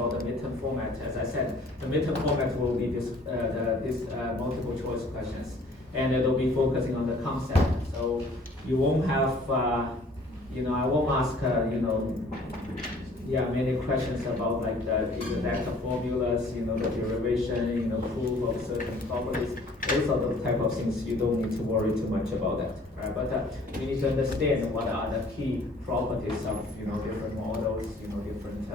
about the midterm format. As I said, the midterm format will be this multiple choice questions, and it'll be focusing on the concept. So you won't have, I won't ask, many questions about like the exact formulas, the derivation, proof of certain properties. Those are the type of things you don't need to worry too much about that, right? But you need to understand what are the key properties of, different models, different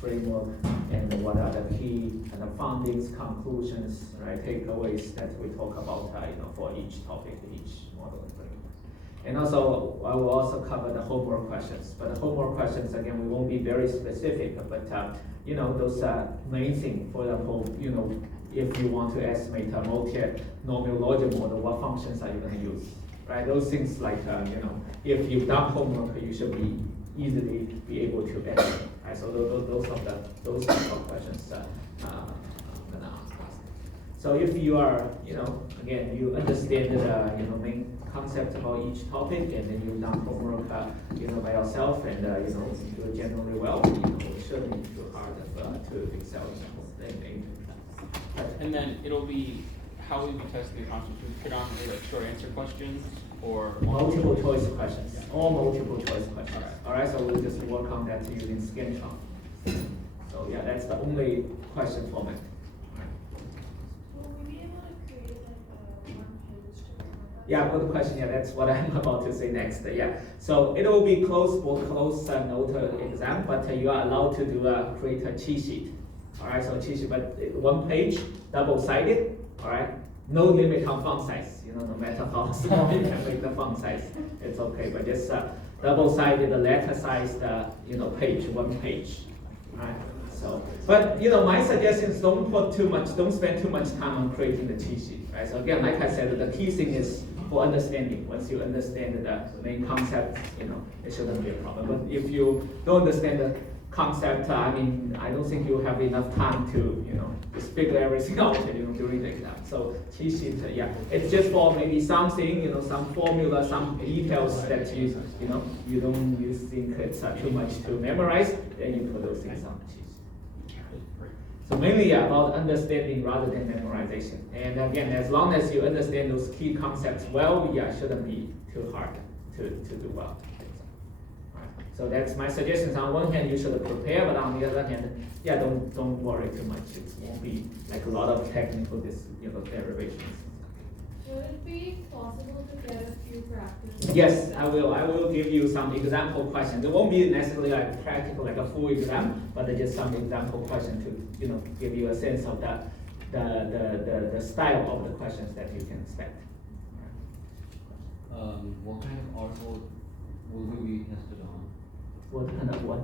framework, and what are the key kind of findings, conclusions, right, takeaways that we talk about, for each topic, each model and framework. And also, I will also cover the homework questions. But the homework questions, again, we won't be very specific, but those main thing, for example, if you want to estimate a multi-normal logic model, what functions are you going to use, right? Those things like, if you've done homework, you should be easily be able to answer, right? So those type of questions I'm going to ask. So if you are, again, you understand the, main concept about each topic, and then you've done homework, by yourself, and you do it generally well, it shouldn't be too hard to excel in the interview. And then it'll be, how will you be testing the concepts? Predominantly like short answer questions, or multiple choice questions, all multiple choice questions. All right, so we'll just work on that using Scantron. So yeah, that's the only question format. Yeah, good question. Yeah, that's what I'm about to say next. Yeah, so it will be closed note exam, but you are allowed to create a cheat sheet. All right, so cheat sheet, but one page, double-sided. All right, no limit on font size. No matter how small you can make the font size, it's okay. But just double-sided, the letter size, page, one page. All right. So, but my suggestion is don't spend too much time on creating the cheat sheet. Right. So again, like I said, the key thing is for understanding. Once you understand the main concept, it shouldn't be a problem. But if you don't understand the concept, I don't think you have enough time to, just figure everything out, during the exam. So cheat sheet, it's just for maybe something, some formula, some details that you think it's too much to memorize, then you put those things on the cheat sheet. So mainly about understanding rather than memorization. And again, as long as you understand those key concepts well, it shouldn't be too hard to do well. So that's my suggestions. On one hand, you should prepare, but on the other hand, don't worry too much. It won't be like a lot of technical derivations. Would it be possible to get a few practice? Yes, I will. I will give you some example questions. It won't be necessarily like practical, like a full exam, but just some example questions to give you a sense of the style of the questions that you can expect. What kind of R code will we be tested on? What kind of what?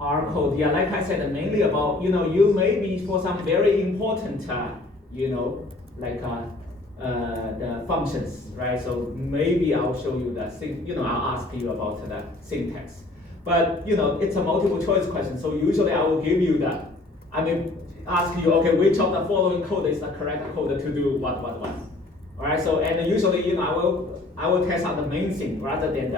R code. Yeah, like I said, mainly about you may be for some very important the functions, right? So maybe I'll show you the I'll ask you about the syntax. But it's a multiple choice question, so usually I will give you ask you, okay, which of the following code is the correct code to do what. All right, so and usually I will test on the main thing rather than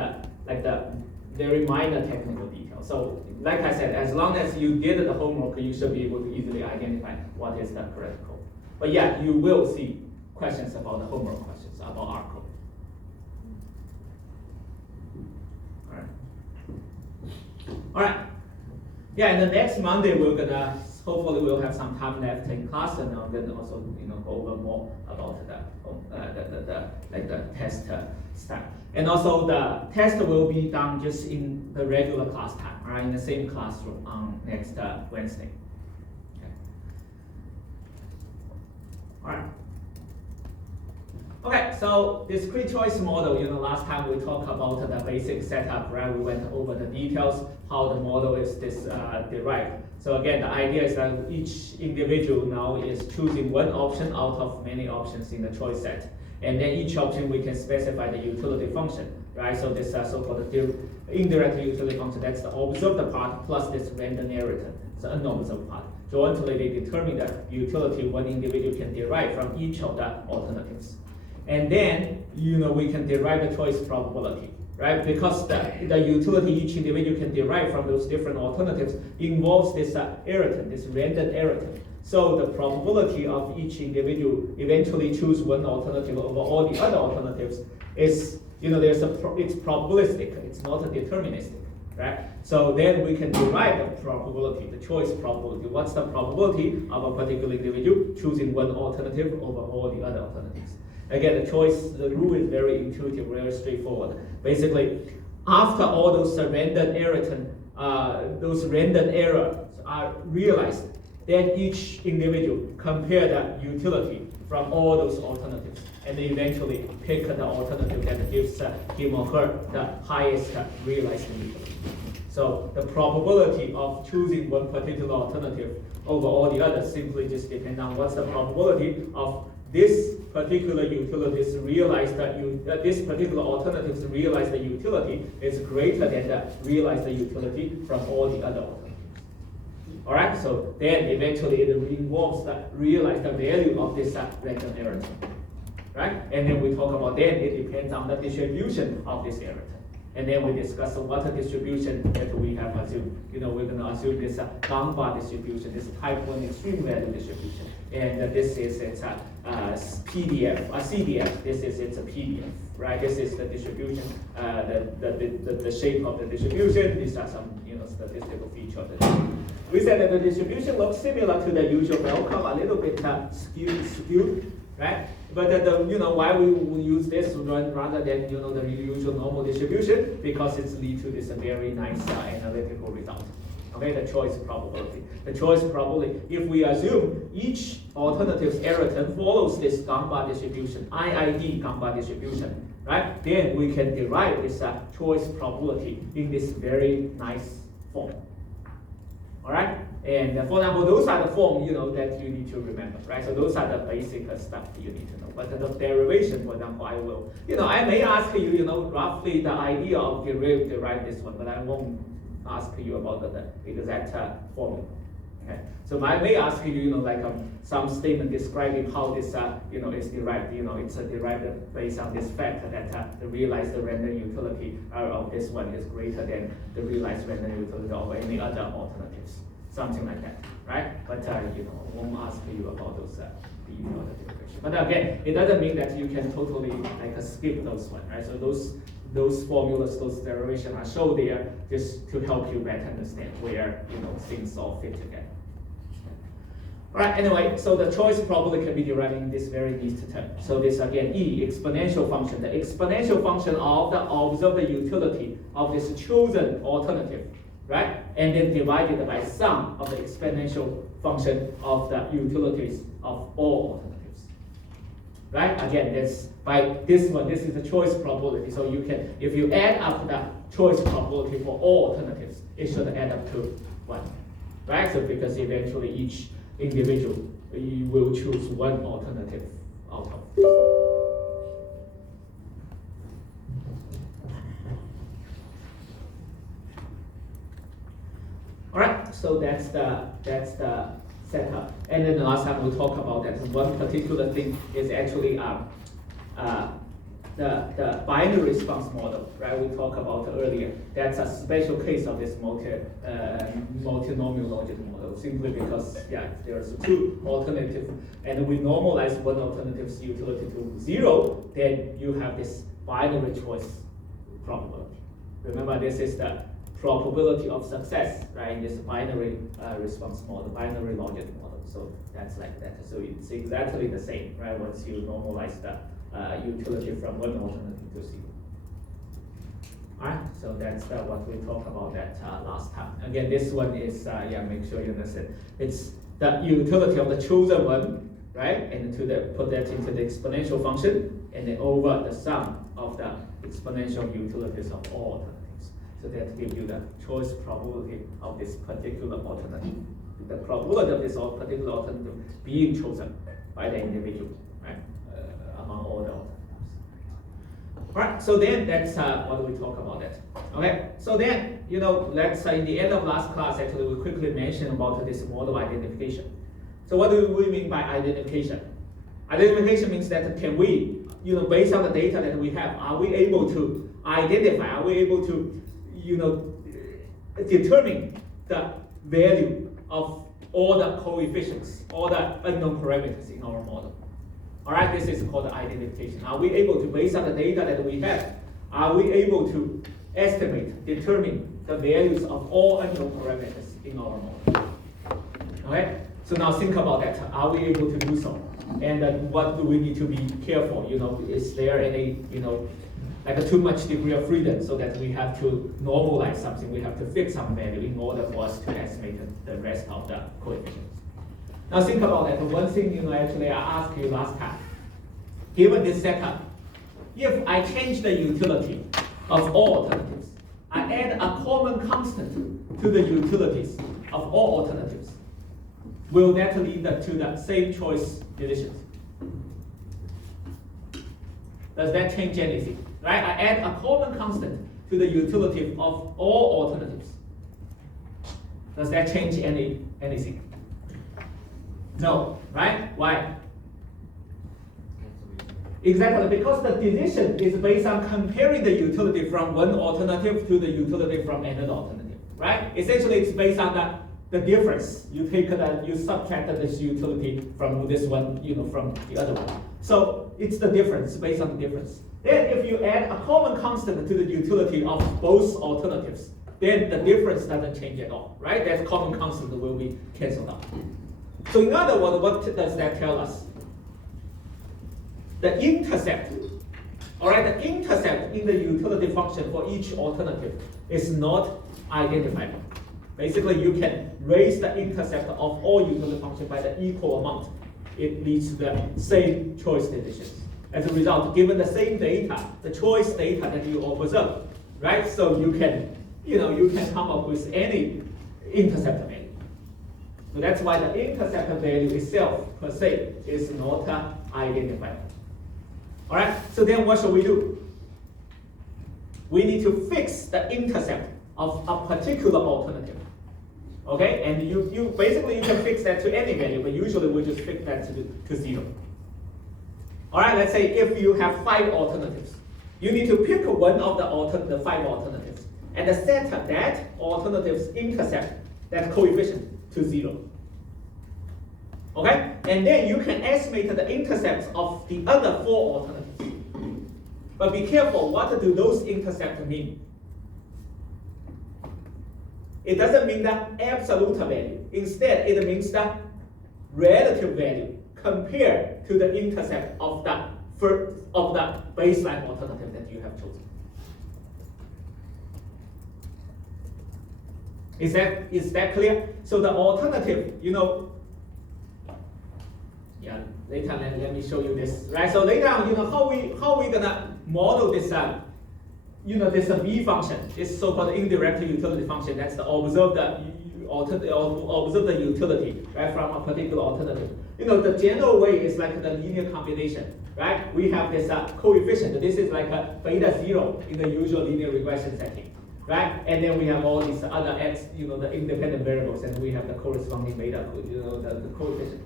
the very minor technical details. So like I said, as long as you did the homework, you should be able to easily identify what is the correct code. But yeah, you will see questions about the homework questions about R code. All right. Yeah, and the next Monday hopefully we'll have some time left in class, and I'm gonna also go over more about the test stuff. And also the test will be done just in the regular class time, right? In the same classroom on next Wednesday. Okay. All right. Okay, so discrete choice model, last time we talked about the basic setup, right? We went over the details, how the model is derived. So again, the idea is that each individual now is choosing one option out of many options in the choice set. And then each option we can specify the utility function, right? So this so-called indirect utility function, that's the observed part plus this random narrator, the unobserved part. Jointly they determine the utility one individual can derive from each of the alternatives. And then, we can derive the choice probability, right? Because the utility each individual can derive from those different alternatives involves this irritant, this random irritant. So the probability of each individual eventually choose one alternative over all the other alternatives is, it's probabilistic, it's not deterministic, right? So then we can derive the probability, the choice probability. What's the probability of a particular individual choosing one alternative over all the other alternatives? Again, the rule is very intuitive, very straightforward. Basically, after all those random errors are realized, then each individual compare the utility from all those alternatives and they eventually pick the alternative that gives him or her the highest realized utility. So the probability of choosing one particular alternative over all the others simply just depends on what's the probability of this particular utilities realize that this particular alternatives realize the utility is greater than the realized utility from all the other alternatives. All right, so then eventually it involves the realize the value of this random irritant, right? And then we talk about then it depends on the distribution of this irritant. And then we discuss what distribution that we have assumed. We're going to assume this Gamba distribution, this type 1 extreme value distribution. And this is its PDF, CDF. This is its PDF, right? This is the distribution, the shape of the distribution. These are some statistical features of the distribution. We said that the distribution looks similar to the usual bell curve, a little bit skewed, right? But why we will use this rather than the usual normal distribution, because it's lead to this very nice analytical result. Okay, the choice probability. The choice probability, if we assume each alternative's irritant follows this Gamba distribution, IID Gamba distribution, right? Then we can derive this choice probability in this very nice form. All right, and for example, those are the form that you need to remember, right? So those are the basic stuff you need to know. But the derivation, for example, I will, I may ask you, roughly the idea of derive this one, but I won't ask you about the exact formula. Okay, so I may ask you, some statement describing how this, is derived. It's derived based on this fact that the realized random utility of this one is greater than the realized random utility of any other alternatives, something like that, right? But I won't ask you about those detailed derivation. But again, it doesn't mean that you can totally skip those ones, right? So those formulas, those derivations are shown there just to help you better understand where things all fit together. All right, anyway, so the choice probability can be derived in this very neat term. So this again, E, exponential function. The exponential function of the observed utility of this chosen alternative, right? And then divided by sum of the exponential function of the utilities of all alternatives. Right? Again, that's by this one, this is the choice probability. So you can, if you add up the choice probability for all alternatives, it should add up to 1. Right? So because eventually each individual will choose one alternative out of this. All right, so that's the setup. And then the last time we talked about that one particular thing is actually the binary response model, right? We talked about earlier. That's a special case of this multinomial logic model, simply because there's 2 alternatives, and we normalize one alternative's utility to 0, then you have this binary choice probability. Remember, this is the probability of success, right? In this binary response model, binary logic model. So that's like that. So it's exactly the same, right? Once you normalize the utility from one alternative to 0. All right, so that's what we talked about that last time. Again, this one is, make sure you understand. It's the utility of the chosen one, right? And put that into the exponential function, and then over the sum of the exponential utilities of all alternatives. So that gives you the choice probability of this particular alternative. The probability of this particular alternative being chosen by the individual, right? Among all the alternatives. All right, so then that's what we talk about that. Okay, so then, let's in the end of last class, actually, we quickly mentioned about this model identification. So what do we mean by identification? Identification means that can we, based on the data that we have, are we able to identify, are we able to, determine the value of all the coefficients, all the unknown parameters in our model? All right, this is called identification. Are we able to, based on the data that we have, are we able to estimate, determine the values of all unknown parameters in our model? Okay, so now think about that. Are we able to do so? And what do we need to be careful? Is there any, like a too much degree of freedom so that we have to normalize something, we have to fix some value in order for us to estimate the rest of the coefficients? Now think about that. One thing, actually I asked you last time, given this setup, if I change the utility of all alternatives, I add a common constant to the utilities of all alternatives, will that lead to the same choice decisions? Does that change anything? Right? I add a common constant to the utility of all alternatives. Does that change anything? No, right? Why? Exactly, because the decision is based on comparing the utility from one alternative to the utility from another alternative, right? Essentially, it's based on the difference. You subtract this utility from this one, from the other one. So it's the difference, based on the difference. Then if you add a common constant to the utility of both alternatives, then the difference doesn't change at all, right? That common constant will be canceled out. So in other words, what does that tell us? The intercept, all right, the intercept in the utility function for each alternative is not identifiable. Basically, you can raise the intercept of all utility functions by the equal amount. It leads to the same choice decisions. As a result, given the same data, the choice data that you observe, right? So you can come up with any intercept value. So that's why the intercept value itself per se is not identifiable. All right. So then what should we do? We need to fix the intercept of a particular alternative. Okay, and you basically can fix that to any value, but usually we just fix that to 0. All right, let's say if you have 5 alternatives, you need to pick one of the 5 alternatives and set that alternative's intercept, that coefficient, to 0. Okay, and then you can estimate the intercepts of the other 4 alternatives. But be careful, what do those intercepts mean? It doesn't mean the absolute value. Instead, it means the relative value compared to the intercept of the baseline alternative that you have chosen. Is that clear? So the alternative, later let me show you this. Right. So later on, how we gonna model this this V function, this so-called indirect utility function, that's the observe the utility, right, from a particular alternative. The general way is like the linear combination, right? We have this coefficient. This is like a beta 0 in the usual linear regression setting, right? And then we have all these other x, the independent variables, and we have the corresponding beta, the coefficient.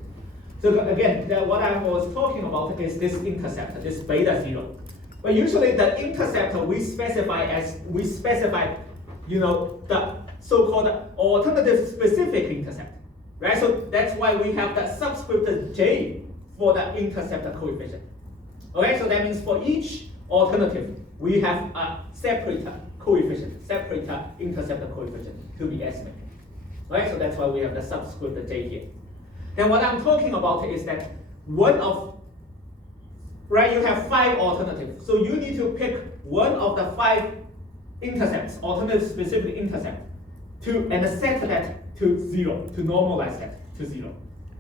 So again, what I was talking about is this intercept, this beta 0. But usually the intercept we specify the so-called alternative specific intercept, right? So that's why we have the subscript j for the intercept coefficient. Okay, so that means for each alternative, we have a separate coefficient, separate intercept coefficient to be estimated. Right, so that's why we have the subscript j here. Then what I'm talking about is that you have 5 alternatives. So you need to pick one of the 5 intercepts, alternative specific intercept, and set that to 0, to normalize that to 0.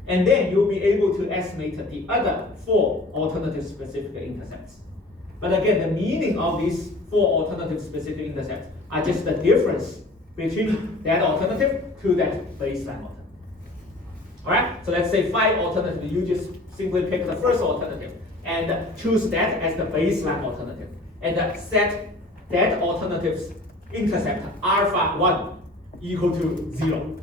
And then you'll be able to estimate the other 4 alternative specific intercepts. But again, the meaning of these 4 alternative specific intercepts are just the difference between that alternative to that baseline alternative. All right, so let's say 5 alternatives, you just simply pick the first alternative and choose that as the baseline alternative, and set that alternative's intercept alpha 1 equal to 0.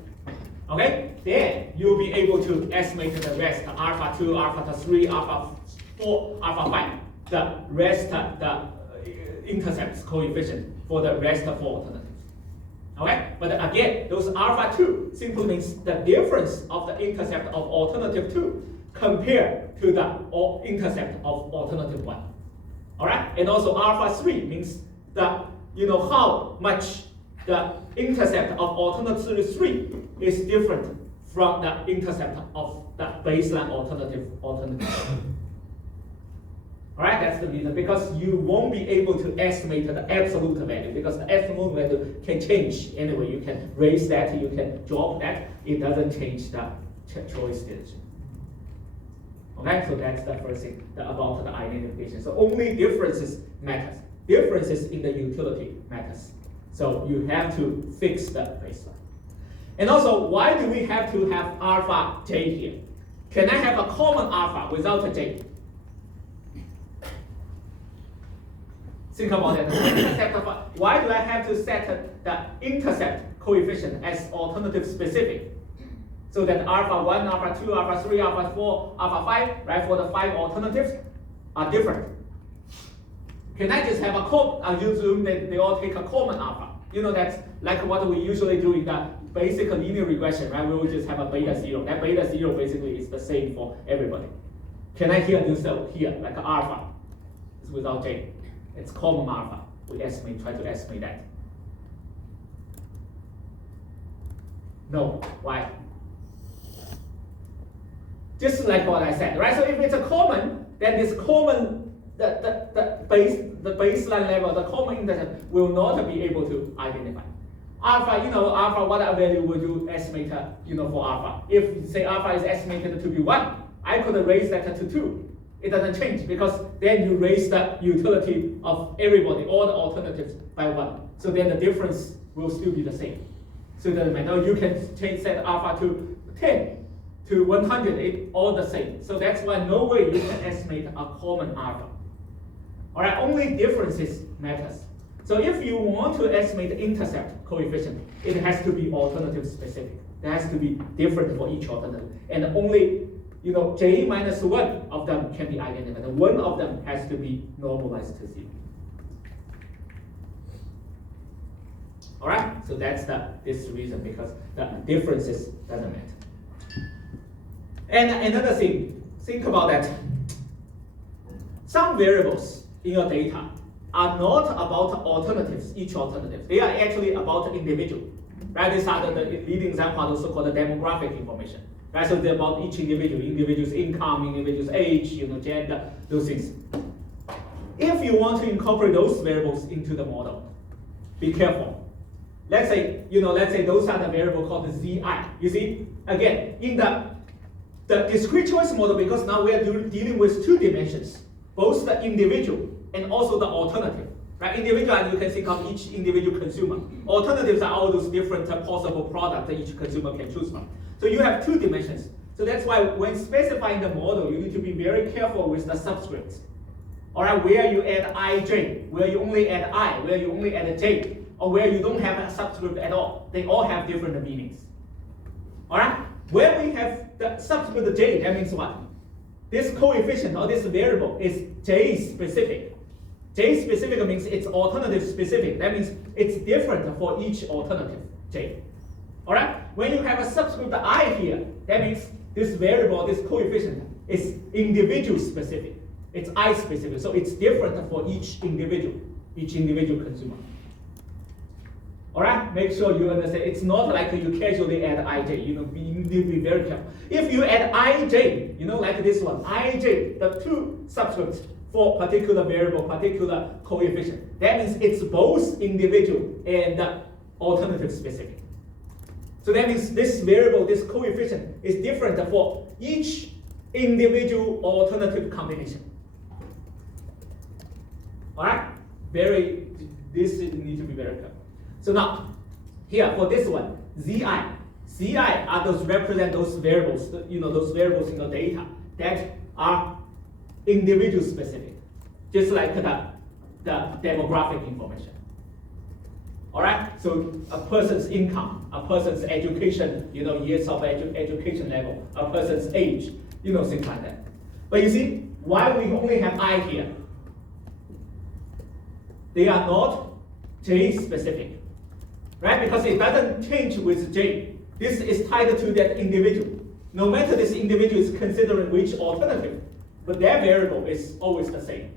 Okay, then you'll be able to estimate the rest, alpha 2, alpha 3, alpha 4, alpha 5. The rest, the intercepts coefficient for the rest of four alternatives. Okay, but again, those alpha 2 simply means the difference of the intercept of alternative 2 compared to the intercept of alternative 1. All right, and also alpha 3 means the how much the intercept of alternative 3 is different from the intercept of the baseline alternative. All right, that's the reason, because you won't be able to estimate the absolute value, because the absolute value can change anyway. You can raise that, you can drop that. It doesn't change the choice decision. Okay, so that's the first thing about the identification. So only differences matters. Differences in the utility matters. So you have to fix the baseline. And also, why do we have to have alpha j here? Can I have a common alpha without a j? Think about it. Why do I have to set the intercept coefficient as alternative specific? So that alpha 1, alpha 2, alpha 3, alpha 4, alpha 5, right, for the 5 alternatives are different. Can I just have a common, assume that they all take a common alpha? That's like what we usually do in the basic linear regression, right? We will just have a beta 0. That beta 0 basically is the same for everybody. Can I here do so here, like alpha? It's without j. It's common alpha. We try to estimate that. No, why? Just like what I said, right? So if it's a common, then this common, the baseline level, the common intercept will not be able to identify. Alpha, alpha, what value would you estimate, for alpha? If say alpha is estimated to be 1, I could raise that to 2. It doesn't change, because then you raise the utility of everybody, all the alternatives by 1. So then the difference will still be the same. So it doesn't matter. You can set alpha to 10, to 100, it's all the same. So that's why no way you can estimate a common alpha. All right, only differences matters. So if you want to estimate the intercept coefficient, it has to be alternative specific. It has to be different for each alternative. And only j minus 1 of them can be identified. One of them has to be normalized to 0. All right, so that's this reason, because the differences doesn't matter. And another thing, think about that. Some variables in your data are not about alternatives, each alternative. They are actually about individual. Right? These are the leading example, also called the demographic information. Right? So they're about each individual's income, individual's age, gender, those things. If you want to incorporate those variables into the model, be careful. Let's say those are the variable called the zi. You see, again, in the discrete choice model, because now we are dealing with 2 dimensions, both the individual and also the alternative. Right? Individual, you can think of each individual consumer. Alternatives are all those different possible products that each consumer can choose from. So you have 2 dimensions. So that's why when specifying the model, you need to be very careful with the subscripts. All right, where you add ij, where you only add I, where you only add j, or where you don't have a subscript at all. They all have different meanings. All right, when we have the subscript j, that means what? This coefficient or this variable is j specific. J specific means it's alternative specific. That means it's different for each alternative j. All right, when you have a subscript I here, that means this variable, this coefficient is individual specific. It's I specific, so it's different for each individual consumer. All right, make sure you understand. It's not like you casually add ij. You need to be very careful. If you add ij, like this one, ij, the 2 subscripts for particular variable, particular coefficient, that means it's both individual and alternative specific. So that means this variable, this coefficient, is different for each individual alternative combination. All right, this needs to be very careful. So now, here for this one, zi are those represent those variables, those variables in the data that are individual specific, just like the demographic information. All right, so a person's income, a person's education, years of education level, a person's age, things like that. But you see, why we only have I here? they are not J specific, right? Because it doesn't change with J. This is tied to that individual. No matter this individual is considering which alternative, but their variable is always the same,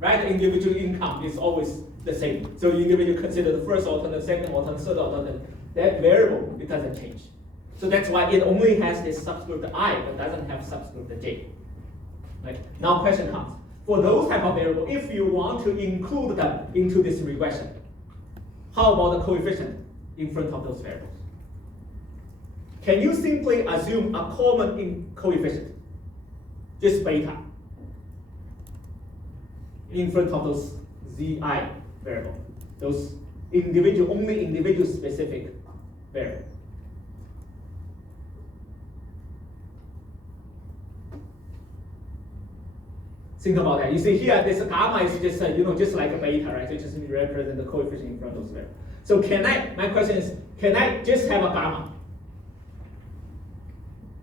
right? The individual income is always the same. So the individual consider the first alternative, second alternative, third alternative. That variable, it doesn't change. So that's why it only has this subscript I, but doesn't have subscript J. Right? Now question comes. For those type of variable, if you want to include them into this regression, how about the coefficient in front of those variables? Can you simply assume a common coefficient, just beta, in front of those zi variable, those only individual specific variable? Think about that. You see here, this gamma is just just like a beta, right? So it just represent the coefficient in front of those variables. So my question is, can I just have a gamma?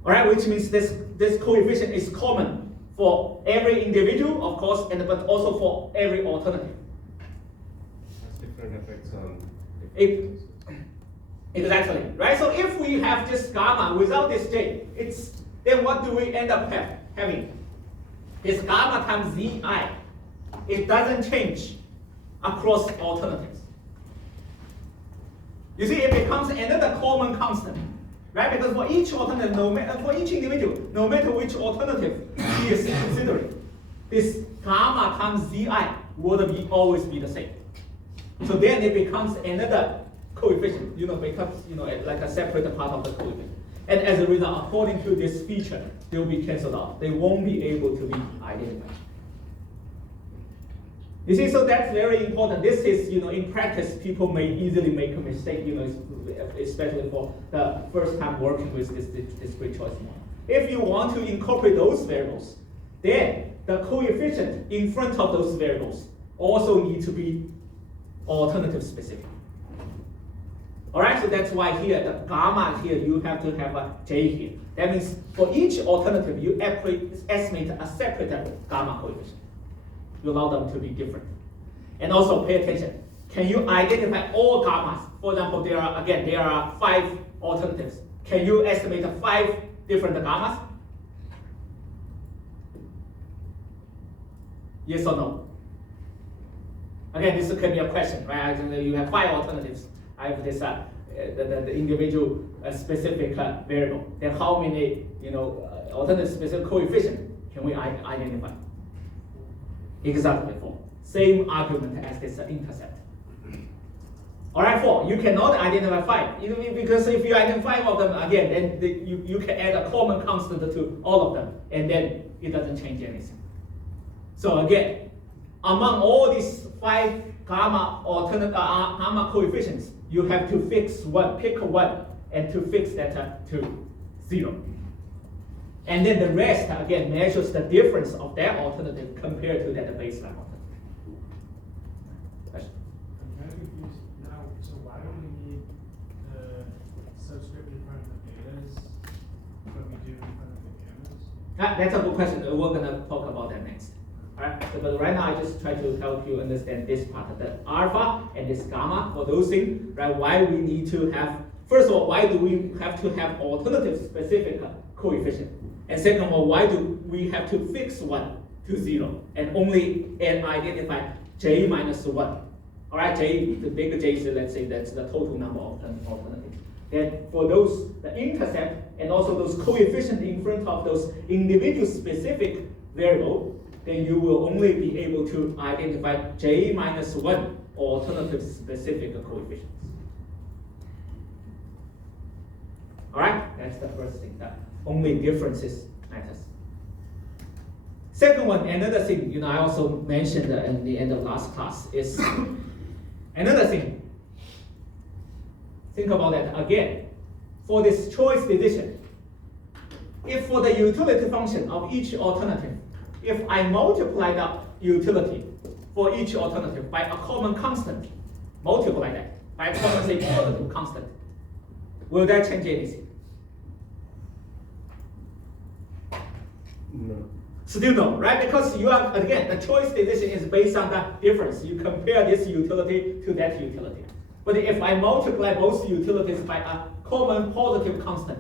All right, which means this coefficient is common for every individual, of course, but also for every alternative. Has different effects on Exactly, right? So if we have just gamma without this J, then what do we end up having? This gamma times Zi, it doesn't change across alternatives. You see, it becomes another common constant, right? Because for each alternative, for each individual, no matter which alternative he is considering, this gamma times Zi would always be the same. So then it becomes another coefficient, becomes like a separate part of the coefficient. And as a result, according to this feature, they will be cancelled out. They won't be able to be identified. You see, so that's very important. This is, in practice, people may easily make a mistake, especially for the first time working with this discrete choice model. If you want to incorporate those variables, then the coefficient in front of those variables also need to be alternative specific. All right, so that's why here, the gamma here, you have to have a J here. That means for each alternative, you estimate a separate gamma coefficient. You allow them to be different. And also pay attention. Can you identify all gammas? For example, there are 5 alternatives. Can you estimate 5 different gammas? Yes or no? Again, this could be a question, right? You have 5 alternatives. I have this the individual specific variable. Then how many alternative specific coefficient can we identify? Exactly 4. Same argument as this intercept. All right, 4. You cannot identify 5 because if you identify 5 of them again, then you can add a common constant to all of them, and then it doesn't change anything. So again, among all these 5 gamma coefficients, you have to pick one, and to fix that to 0. And then the rest, again, measures the difference of that alternative compared to that baseline alternative. Question? I'm kind of confused now. So why do we need the subscript in front of the betas, but we do in front of the gammas? That's a good question. We're gonna talk about that next. Alright, but right now I just try to help you understand this part, the alpha and this gamma for those things, right? Why we need to have, first of all, why do we have to have alternative specific coefficient? And second of all, why do we have to fix 1 to 0 and only identify J minus 1? Alright, J, the bigger J, so let's say that's the total number of alternatives. And for those, the intercept and also those coefficients in front of those individual specific variable, then you will only be able to identify J minus 1 alternative specific coefficients. All right, that's the first thing, that only differences matters. Second one, another thing, I also mentioned in the end of last class is another thing. Think about that again. For this choice decision, if for the utility function of each alternative, if I multiply the utility for each alternative by a common constant, multiply that by a common, say, positive constant, will that change anything? no. Still no, right? Because you are, again, the choice decision is based on the difference. You compare this utility to that utility. But if I multiply both utilities by a common positive constant,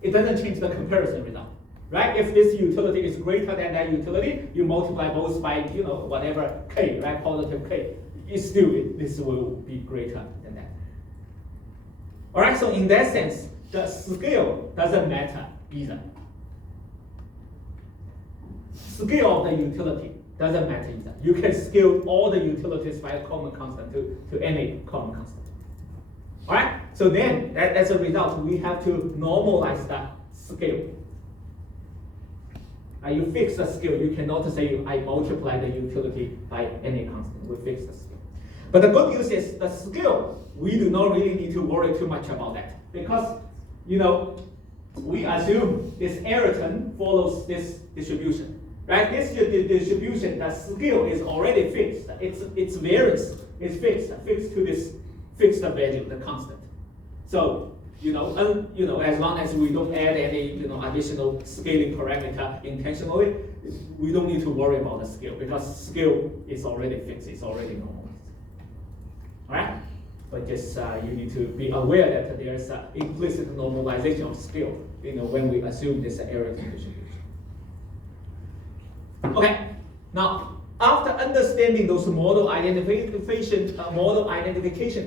it doesn't change the comparison result, right? If this utility is greater than that utility, you multiply both by, whatever k, right? Positive k. This will be greater than that. All right, so in that sense, the scale doesn't matter either. Scale of the utility doesn't matter either. You can scale all the utilities by a common constant to any common constant. All right, so then as a result, we have to normalize the scale. You fix the scale. You cannot say I multiply the utility by any constant. We fix the scale. But the good news is the scale, we do not really need to worry too much about that because, we assume this error term follows this distribution. Right? This distribution, the scale is already fixed. Its variance is fixed to this fixed value, the constant. So, as long as we don't add any, additional scaling parameter intentionally, we don't need to worry about the scale because scale is already fixed. It's already normalized. All right? But just you need to be aware that there's an implicit normalization of scale, when we assume this error term distribution. Okay, now after understanding those model identification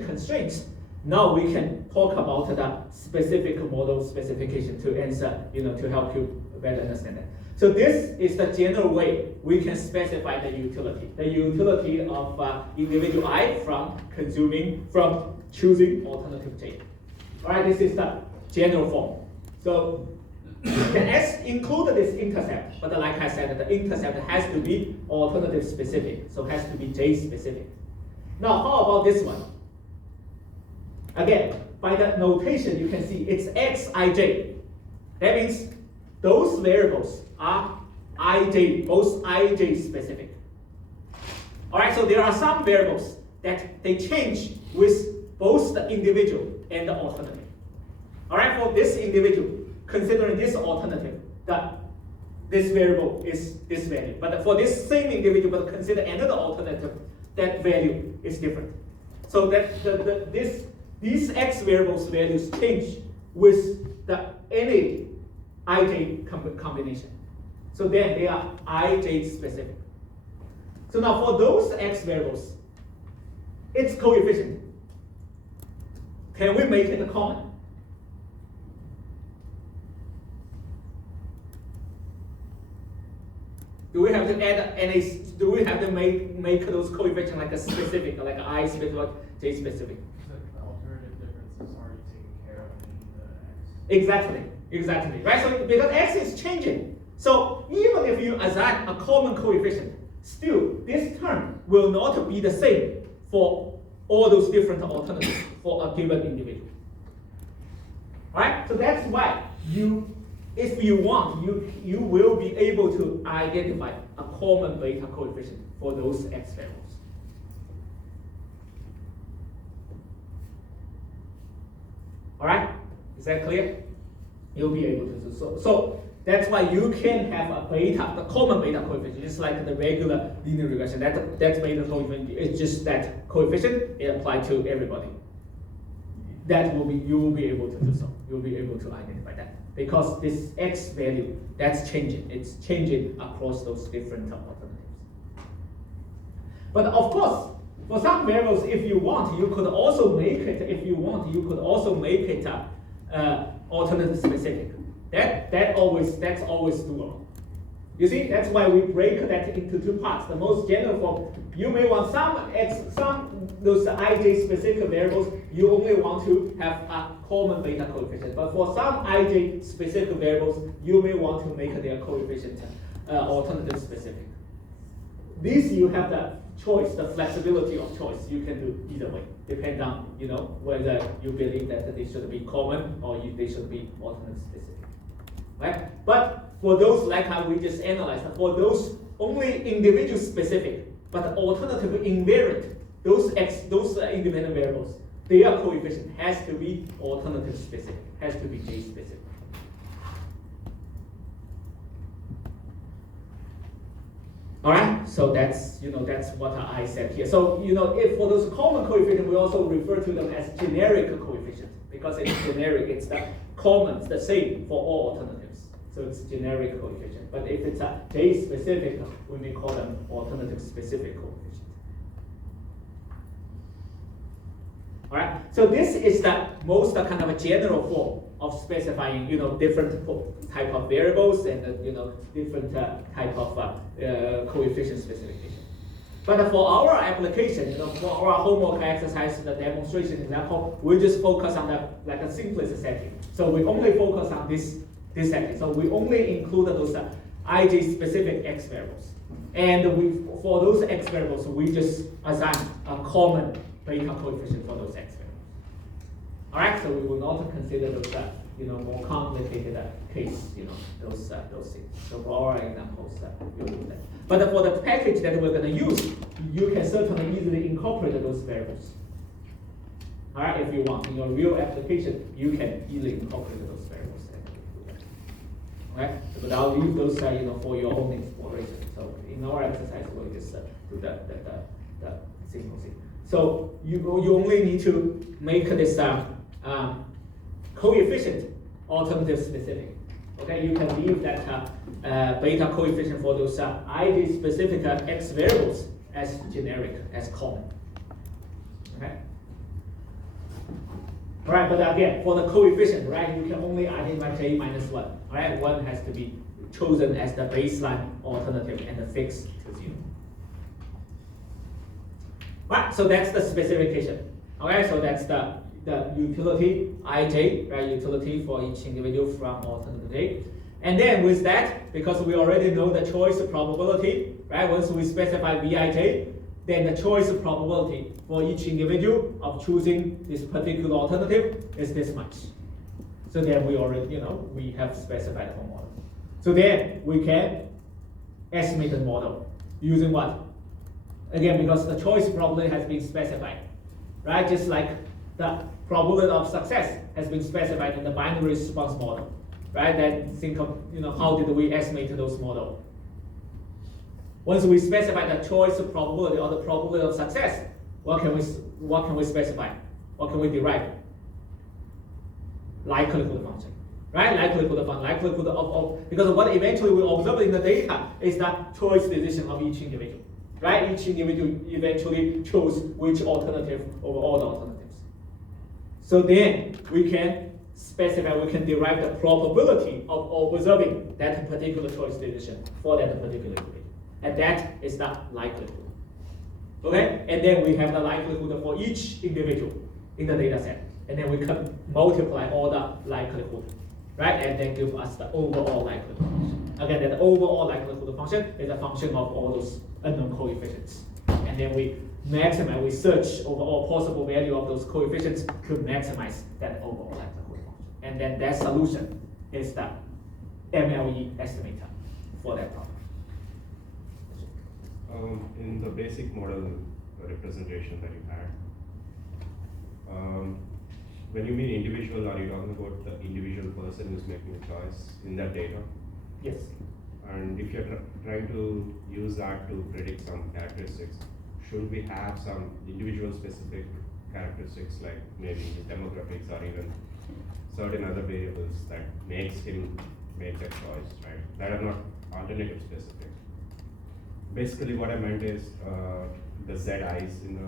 constraints, now we can talk about the specific model specification to answer, to help you better understand that. So this is the general way we can specify the utility of individual I from choosing alternative J. All right, this is the general form. So can S include this intercept, but like I said, the intercept has to be alternative specific, so has to be J specific. Now, how about this one? Again, by the notation, you can see it's Xij. That means those variables are Ij, both Ij specific. All right, so there are some variables that they change with both the individual and the alternative. All right, for this individual, considering this alternative, this variable is this value. But for this same individual, but consider another alternative, that value is different. So that these x variables values change with any ij combination. So then they are ij specific. So now for those x variables, its coefficient, can we make it common? Do we have to add any? Do we have to make those coefficients like a specific, like I specific, J specific? The alternative differences already taken care of in the x. Exactly. Right. So because x is changing, so even if you assign a common coefficient, still this term will not be the same for all those different alternatives for a given individual. Right. So that's why if you want, you will be able to identify a common beta coefficient for those x variables. All right, is that clear? You'll be able to do so. So that's why you can have a beta, the common beta coefficient, just like the regular linear regression. That's beta coefficient. It's just that coefficient. It applies to everybody. You will be able to do so. You'll be able to identify that. Because this x value, that's changing. It's changing across those different alternatives. But of course, for some variables, if you want, you could also make it, alternative specific. That's always doable. You see, that's why we break that into two parts. The most general form, you may want those ij specific variables, you only want to have a common beta coefficient. But for some ij specific variables, you may want to make their coefficient alternative specific. These you have the choice, the flexibility of choice. You can do either way, depend on whether you believe that they should be common or they should be alternative specific. Right? But for those like how we just analyzed, for those only individual specific but alternative invariant, those independent variables, their coefficient has to be alternative specific, has to be J specific. All right, so that's that's what I said here. So if for those common coefficients, we also refer to them as generic coefficients because it's generic. It's the common, it's the same for all alternatives. So it's generic coefficient. But if it's a J-specific, we may call them alternative specific coefficient. All right. So this is the most kind of a general form of specifying different type of variables and different type of coefficient specification. But for our application, for our homework exercise, the demonstration example, we just focus on the a simplest setting. So we only focus on this setting. So we only include those IJ specific X variables. And for those X variables, we just assign a common beta coefficient for those X variables. All right, so we will not consider those more complicated case, those things. So for our examples, we'll do that. But for the package that we're going to use, you can certainly easily incorporate those variables. All right, if you want in your real application, you can easily incorporate those variables. Okay, but I'll leave those for your own exploration. So in our exercise, we'll just do the simple thing. So you only need to make this coefficient alternative specific. Okay, you can leave that beta coefficient for those IJ specific X variables as generic, as common. Okay. All right, but again, for the coefficient, right, you can only identify J minus 1. All right, 1 has to be chosen as the baseline alternative and fixed to 0. Right, so that's the specification. Okay, so that's the utility Ij, right, utility for each individual from alternative A. And then with that, because we already know the choice probability, right, once we specify Bij, then the choice probability for each individual of choosing this particular alternative is this much. So then we already, we have specified our model. So then we can estimate the model using what? Again, because the choice probability has been specified, right? Just like the probability of success has been specified in the binary response model, right? Then think of, how did we estimate those models? Once we specify the choice probability or the probability of success, what can we specify? What can we derive? Likelihood function, right? Likelihood of because what eventually we observe in the data is the choice decision of each individual, right? Each individual eventually chose which alternative over all the alternatives. So then we can specify, we can derive the probability of observing that particular choice decision for that particular individual. And that is the likelihood. Okay? And then we have the likelihood for each individual in the data set. And then we can multiply all the likelihood, right? And then give us the overall likelihood function. Again, that overall likelihood function is a function of all those unknown coefficients. And then we maximize, we search over all possible value of those coefficients to maximize that overall likelihood function. And then that solution is the MLE estimator for that problem. In the basic model representation that you had, when you mean individual, are you talking about the individual person who's making a choice in that data? Yes. And if you're trying to use that to predict some characteristics, should we have some individual specific characteristics like maybe demographics or even certain other variables that makes him make that choice, right? That are not alternative specific. Basically, what I meant is the ZIs in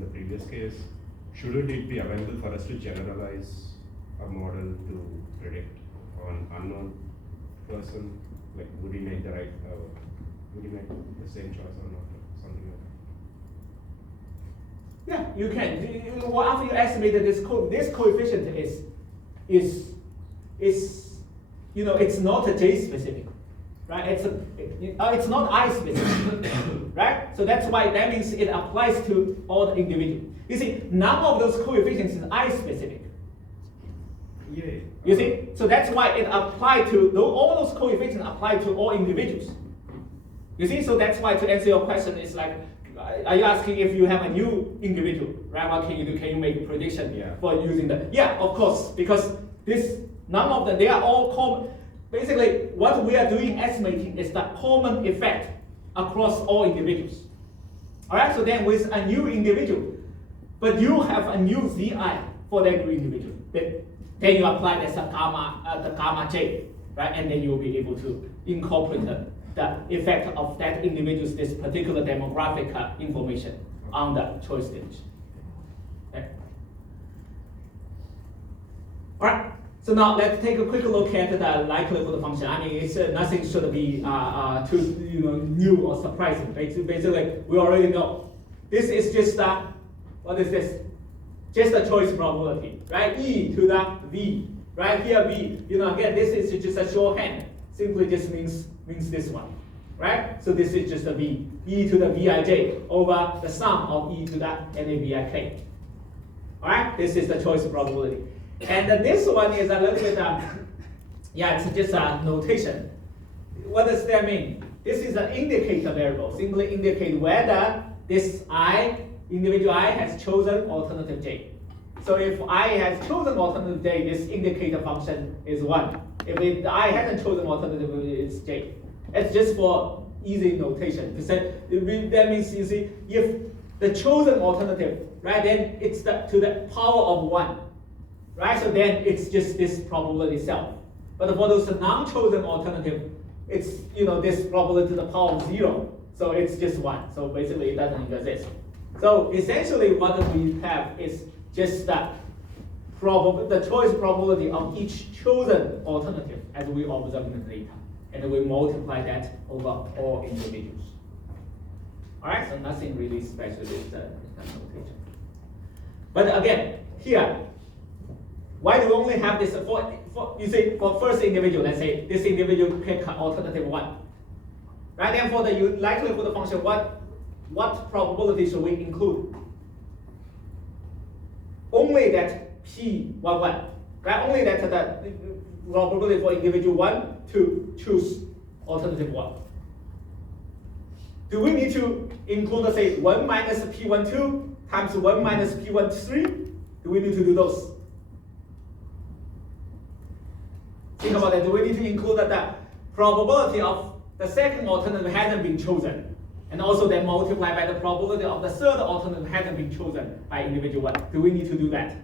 the previous case. Shouldn't it be available for us to generalize a model to predict on unknown person? Like, would he make the right? Would he make the same choice or not? Something like that. Yeah, you can. Well, after you estimated this coefficient is it's not a J specific. Right? It's not I specific, right? So that's why that means it applies to all the individuals. You see, none of those coefficients is I specific. Yeah. You see, so that's why it applied to all those coefficients apply to all individuals. You see, so that's why to answer your question, it's like, are you asking if you have a new individual, right? What can you do? Can you make a prediction for using that? Yeah, of course, because none of them, they are all common. basically what we are doing estimating is the common effect across all individuals. All right, so then with a new individual, but you have a new Zi for that new individual. Then you apply this the gamma J, right? And then you'll be able to incorporate the effect of that individual's this particular demographic information on the choice stage. Okay. All right. So now let's take a quick look at the likelihood function. I mean, it's nothing should be too new or surprising. Basically, we already know this is just what is this? Just a choice probability, right? E to the V, right? Here V, again, this is just a shorthand. Simply just means this one, right? So this is just a V, E to the Vij over the sum of E to the NAVIK. All right, this is the choice probability. And this one is a little bit, it's just a notation. What does that mean? This is an indicator variable, simply indicate whether this individual I has chosen alternative J. So if I has chosen alternative J, this indicator function is 1. If I hasn't chosen alternative, it's J. It's just for easy notation. That means, you see, if the chosen alternative, right, then it's to the power of 1. Right, so then it's just this probability itself. But for those non-chosen alternative, it's this probability to the power of 0. So it's just 1. So basically it doesn't exist. So essentially what we have is just the choice probability of each chosen alternative as we observe in the data. And we multiply that over all individuals. Alright, so nothing really special is the notation. But again, here, why do we only have this for first individual? Let's say this individual pick alternative 1, right? Then for the likelihood function, what probability should we include? Only that P11, right? Only that the probability for individual 1 to choose alternative 1. Do we need to include, let's say, 1 minus P12 times 1 minus P13? Do we need to do those? Think about that. Do we need to include that the probability of the second alternative hasn't been chosen? And also then multiply by the probability of the third alternative hasn't been chosen by individual 1. Do we need to do that?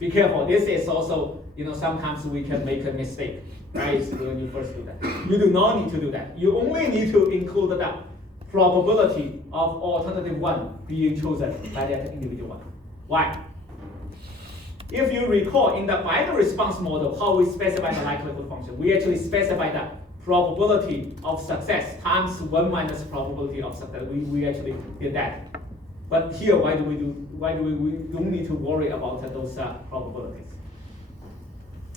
Be careful. This is also, sometimes we can make a mistake, right? When you first do that. You do not need to do that. You only need to include the probability of alternative 1 being chosen by that individual 1. Why? If you recall, in the binary response model, how we specify the likelihood function, we actually specify the probability of success times 1 minus probability of success. We actually did that. But here, why do we don't need to worry about those probabilities?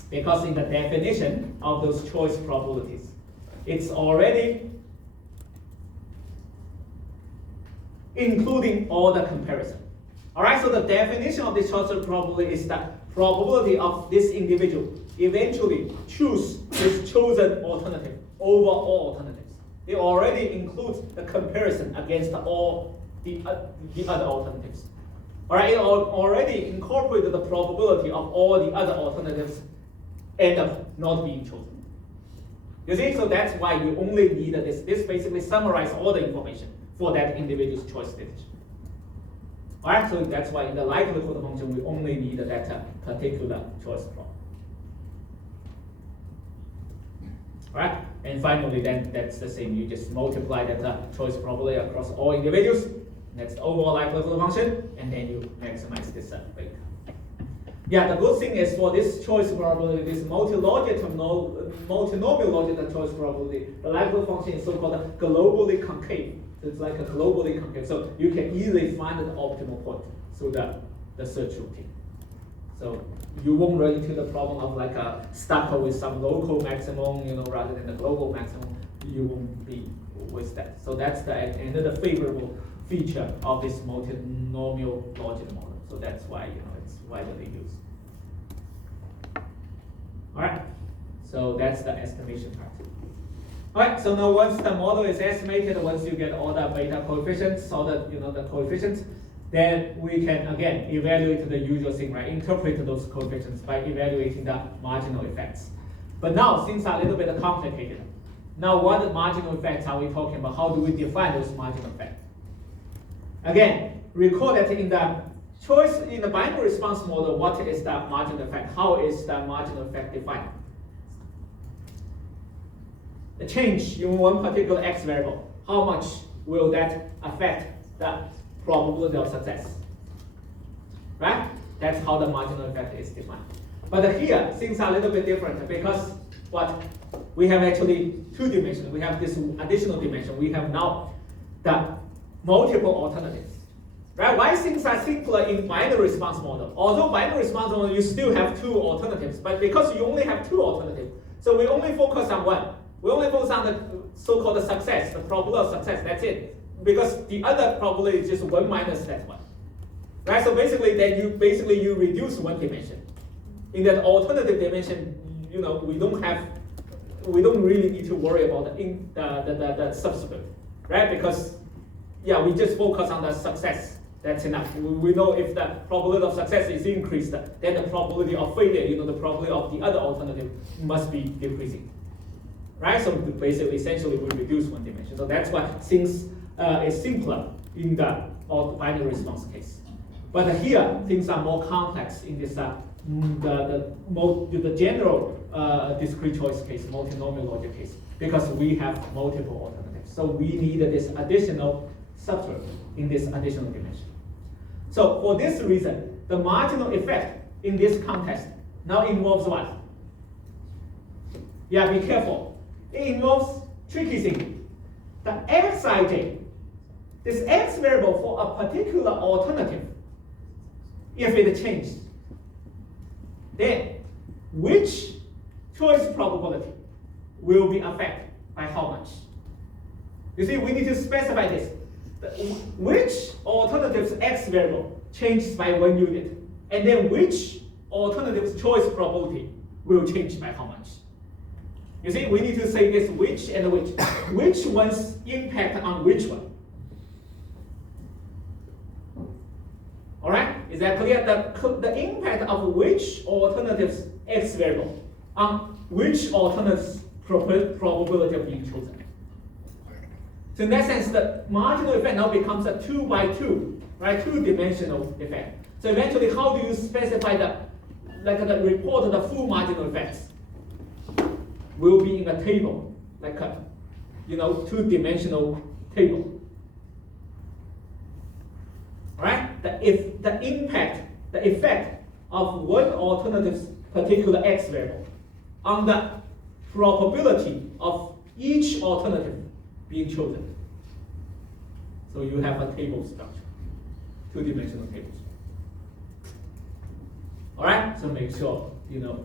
Because in the definition of those choice probabilities, it's already including all the comparison. All right, so the definition of this choice probability is the probability of this individual eventually choose this chosen alternative over all alternatives. It already includes the comparison against all the other alternatives. All right, it already incorporated the probability of all the other alternatives end up not being chosen. You see, so that's why you only need this. This basically summarizes all the information for that individual's choice stage. All right, so that's why in the likelihood function, we only need that particular choice problem. All right, and finally, then that's the same. You just multiply that choice probability across all individuals. That's the overall likelihood function, and then you maximize this beta. Yeah, the good thing is for this choice probability, this multinomial logical choice probability, the likelihood function is so-called globally concave. So it's like a globally concave. So you can easily find the optimal point through the search routine. So you won't run into the problem of like stuck with some local maximum, rather than the global maximum. You won't be with that. So that's another favorable feature of this multinomial logic model. So that's why it's widely used. All right. So that's the estimation part. All right. So now once the model is estimated, once you get all the beta coefficients, all the the coefficients, then we can again evaluate the usual thing, right? Interpret those coefficients by evaluating the marginal effects. But now things are a little bit complicated. Now what marginal effects are we talking about? How do we define those marginal effects? Again, recall that in the binary response model, what is the marginal effect? How is the marginal effect defined? The change in one particular x variable, how much will that affect the probability of success? Right? That's how the marginal effect is defined. But here, things are a little bit different because what? We have actually two dimensions. We have this additional dimension. We have now the multiple alternatives. Right? Why things are simpler in binary response model? Although binary response model, you still have two alternatives, but because you only have two alternatives, so we only focus on one. We only focus on the so-called success, the probability of success, that's it. Because the other probability is just 1 minus that one. Right? So basically then you reduce one dimension. In that alternative dimension, we don't really need to worry about the subsequent. Right? Because we just focus on the success. That's enough. We know if the probability of success is increased, then the probability of failure, the probability of the other alternative must be decreasing. Right? So basically, essentially, we reduce one dimension. So that's why things is simpler in the binary response case. But here, things are more complex in this the general discrete choice case, multinomial logic case, because we have multiple alternatives. So we need this additional substrate in this additional dimension. So for this reason, the marginal effect in this context now involves what? Yeah, be careful. It involves tricky thing. The xij, this x variable for a particular alternative, if it changes, then which choice probability will be affected by how much? You see, we need to specify this. Which alternative's x variable changes by 1 unit, and then which alternative's choice probability will change by how much? You see, we need to say this which and which. Which one's impact on which one? All right, is that clear? The impact of which alternative's x variable on which alternative's probability of being chosen. So in that sense, the marginal effect now becomes a 2 by 2, right? 2-dimensional effect. So eventually, how do you specify the report of the full marginal effects? Will be in a table, like a 2-dimensional table. Right? The effect of one alternative's particular x variable on the probability of each alternative being chosen. So you have a table structure, 2-dimensional table structure. All right, so make sure you're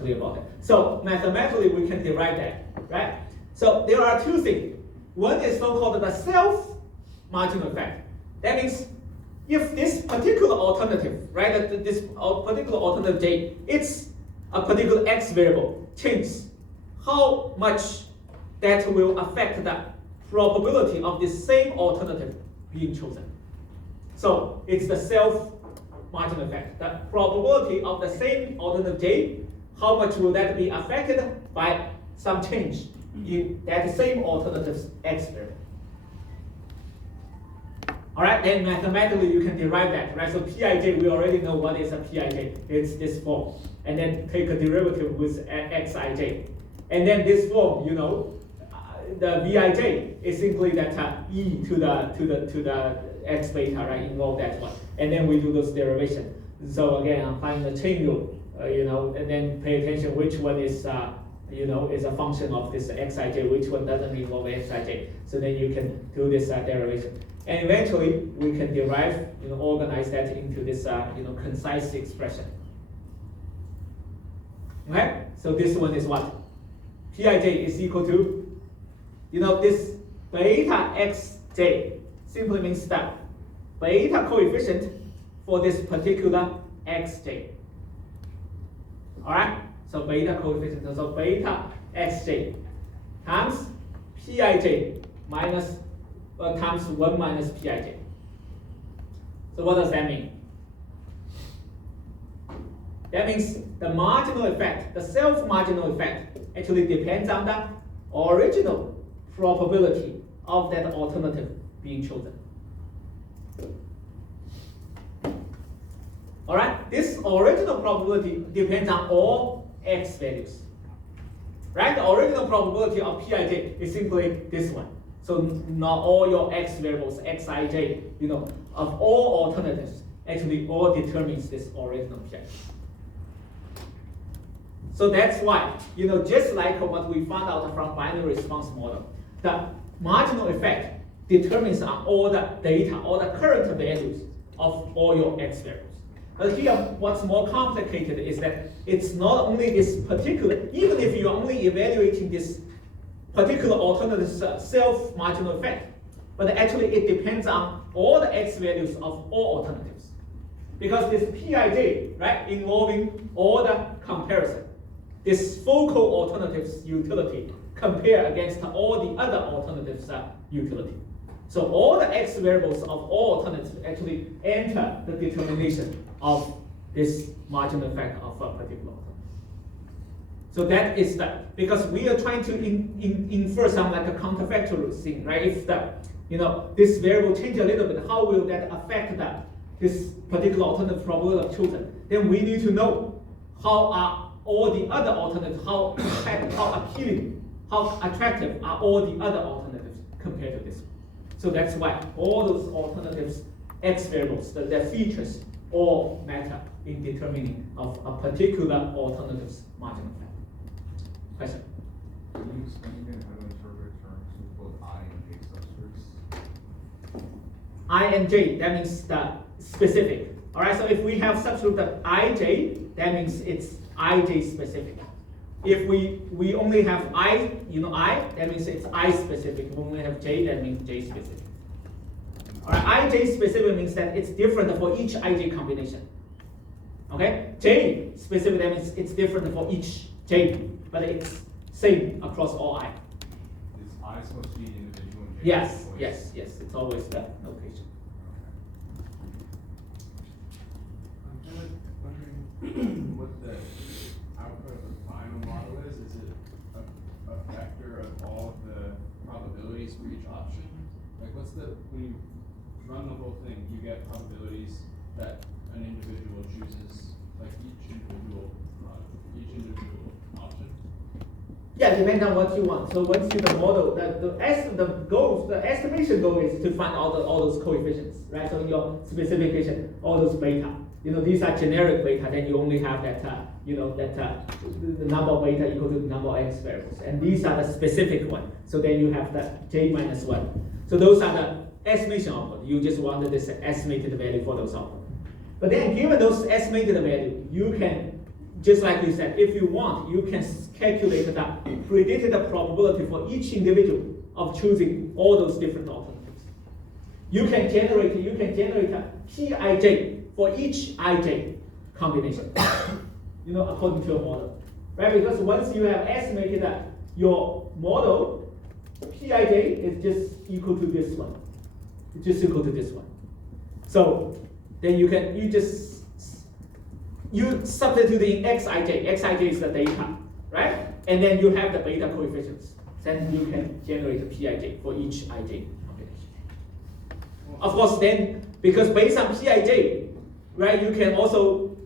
clear about it. So mathematically, we can derive that, right? So there are two things. One is so-called the self-marginal effect. That means if this particular alternative, right, this particular alternative J, it's a particular x variable changes, how much that will affect the probability of the same alternative being chosen. So it's the self-marginal effect. The probability of the same alternative J, how much will that be affected by some change in that same alternative's x variable. All right, then mathematically you can derive that, right? So Pij, we already know what is a Pij. It's this form. And then take a derivative with Xij. And then this form, the Vij is simply that e to the x beta, right? Involve that one. And then we do those derivation. So again, applying the chain rule, and then pay attention which one is is a function of this Xij, which one doesn't involve Xij. So then you can do this derivation. And eventually, we can derive, organize that into this, concise expression. Okay? So this one is what? Pij is equal to, this beta xj simply means that beta coefficient for this particular xj. All right? So beta coefficient, so beta xj times Pij minus times 1 minus Pij. So what does that mean? That means the marginal effect, the self-marginal effect, actually depends on the original probability of that alternative being chosen. All right, this original probability depends on all x values. Right, the original probability of Pij is simply this one. So not all your x variables, xij, of all alternatives, actually all determines this original Pij. So that's why, just like what we found out from binary response model, the marginal effect determines on all the data, all the current values of all your x variables. But here, what's more complicated is that it's not only this particular, even if you're only evaluating this particular alternative's self-marginal effect, but actually it depends on all the x values of all alternatives. Because this Pij, right, involving all the comparison, this focal alternatives utility compare against all the other alternatives utility. So all the x variables of all alternatives actually enter the determination of this marginal effect of a particular alternative. So that is that, because we are trying to infer some like a counterfactual thing, right? If this variable change a little bit, how will that affect this particular alternative probability of chosen? Then we need to know how are all the other alternatives, how appealing, how attractive are all the other alternatives compared to this one. So that's why all those alternatives, x variables, their features all matter in determining of a particular alternative's marginal effect. Question? Can you explain again how to interpret terms with both I and J subscripts? I and J, that means the specific. All right, so if we have subscript that IJ, that means it's IJ specific. If we only have I, that means it's I specific. If we only have J, that means J specific. All right, IJ specific means that it's different for each IJ combination. Okay, J specific, that means it's different for each J, but it's same across all I. Is I supposed to be individual and J? Yes, always? yes, it's always that notation. I'm kind of wondering what the output of the final model is. Is it a vector of all of the probabilities for each option? Like when you run the whole thing, you get probabilities that an individual chooses, like each individual option? Yeah, depends on what you want. So once you the model, the estimation goal is to find all those coefficients, right? So in your specification, all those beta. These are generic beta. Then you only have that the number of beta equal to the number of x variables, and these are the specific one. So then you have the j minus 1. So those are the estimation output. You just wanted this estimated value for those output. But then given those estimated value, you can, just like you said, if you want, you can calculate the predicted probability for each individual of choosing all those different alternatives. You can generate a Pij for each Ij combination, according to your model, right? Because once you have estimated that your model, Pij is just equal to this one. It's just equal to this one. So then you substitute in Xij. Xij is the data, right? And then you have the beta coefficients. Then you can generate a Pij for each Ij combination. Of course, then, because based on Pij, right, you can also,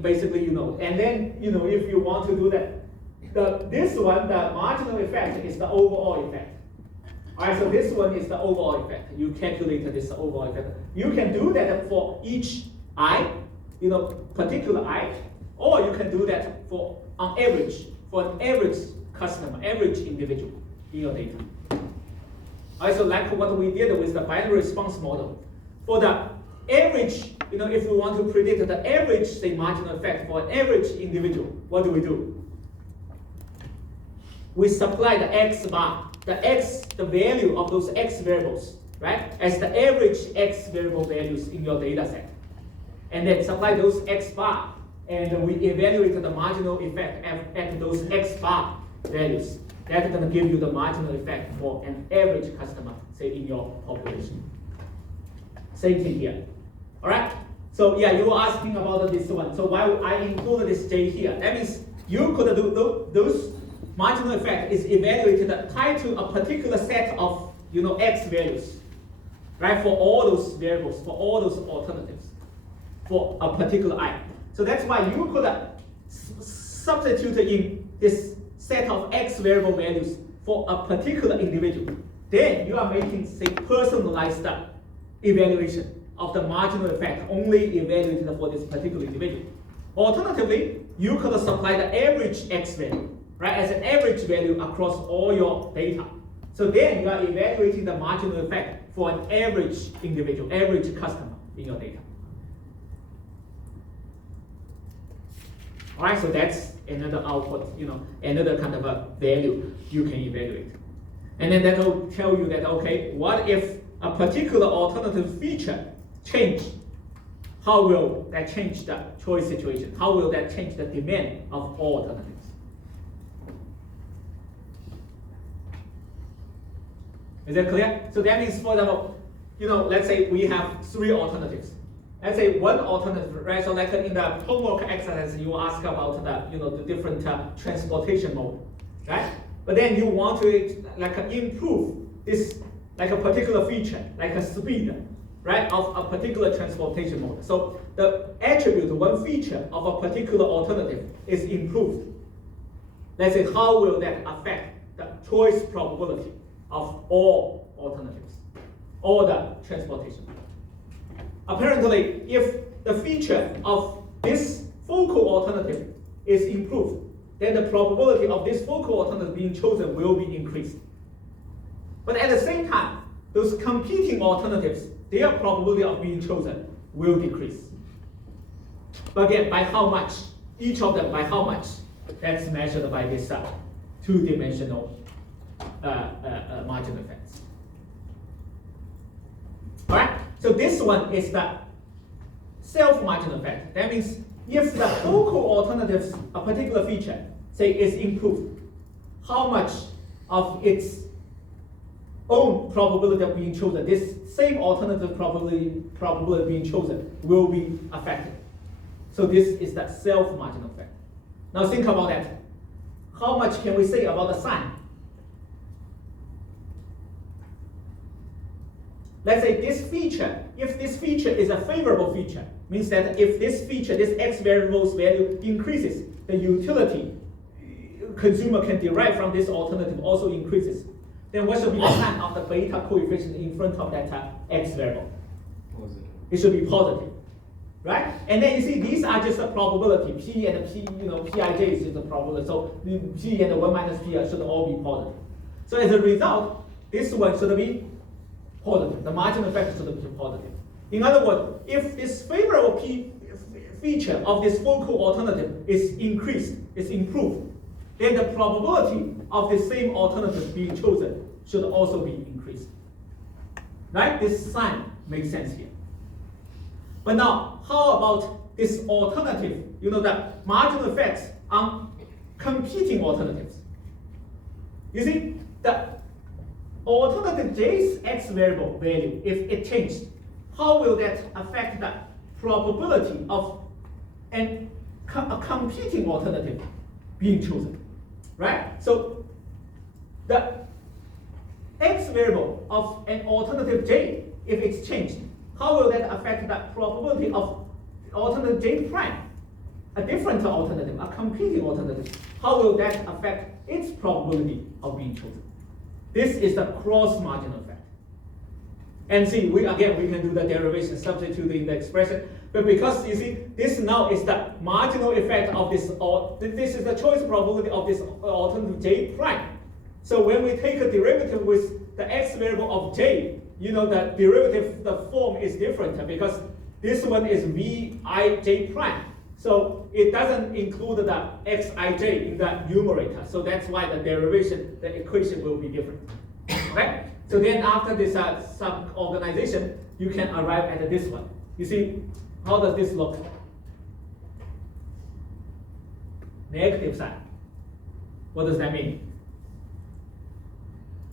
basically, and then, if you want to do that, this one, the marginal effect is the overall effect. All right, so this one is the overall effect. You calculate this overall effect. You can do that for each I, particular I, or you can do that for an average customer, average individual in your data. All right, so like what we did with the binary response model. For the average, if we want to predict the average, say, marginal effect for an average individual, what do? We supply the x bar, the value of those x variables, right, as the average x variable values in your data set. And then supply those x bar, and we evaluate the marginal effect at those x bar values. That's going to give you the marginal effect for an average customer, say, in your population. Same thing here. All right. So yeah, you were asking about this one. So why I included this J here? That means you could do those marginal effect is evaluated tied to a particular set of X values, right? For all those variables, for all those alternatives, for a particular I. So that's why you could substitute in this set of X variable values for a particular individual. Then you are making, say, personalized evaluation of the marginal effect only evaluated for this particular individual. Alternatively, you could supply the average X value, right, as an average value across all your data. So then you are evaluating the marginal effect for an average individual, average customer in your data. All right, so that's another output, another kind of a value you can evaluate. And then that will tell you that, okay, what if a particular alternative feature change? How will that change the choice situation? How will that change the demand of all alternatives? Is that clear? So that means, for example, let's say we have 3 alternatives. Let's say one alternative, right? So like in the homework exercise, you ask about the different transportation mode, right? But then you want to improve this a particular feature, like a speed, right, of a particular transportation mode. So the attribute, one feature of a particular alternative is improved. Let's say, how will that affect the choice probability of all alternatives, all the transportation? Apparently, if the feature of this focal alternative is improved, then the probability of this focal alternative being chosen will be increased. But at the same time, those competing alternatives, their probability of being chosen will decrease. But again, by how much? Each of them by how much? That's measured by this two-dimensional marginal effects. All right. So this one is the self-marginal effect. That means if the focal alternatives, a particular feature, say is improved, how much of its own probability of being chosen, this same alternative probability being chosen, will be affected. So this is the self-marginal effect. Now think about that. How much can we say about the sign? Let's say this feature, if this feature is a favorable feature, means that if this feature, this X variable's value increases, the utility consumer can derive from this alternative also increases. Then what should be the sign of the beta coefficient in front of that X variable? Positive. It should be positive, right? And then you see these are just a probability. P and P, Pij is just a probability. So P and 1 minus P should all be positive. So as a result, this one should be positive. The marginal effect should be positive. In other words, if this favorable P feature of this focal alternative is increased, is improved, then the probability of the same alternative being chosen should also be increased. Right? This sign makes sense here. But now, how about this alternative, the marginal effects on competing alternatives? You see, the alternative J's X variable value, if it changed, how will that affect the probability of a competing alternative being chosen? Right? So the X variable of an alternative J, if it's changed, how will that affect the probability of alternative J prime? A different alternative, a competing alternative. How will that affect its probability of being chosen? This is the cross-marginal effect. And see, we can do the derivation substituting the expression. But because you see, this now is the marginal effect of this, or this is the choice probability of this alternative J prime. So when we take a derivative with the X variable of J, the derivative, the form is different because this one is Vij prime. So it doesn't include the Xij in the numerator. So that's why the derivation, the equation will be different. Okay? So then after this sub-organization, you can arrive at this one. You see, how does this look? Negative sign. What does that mean?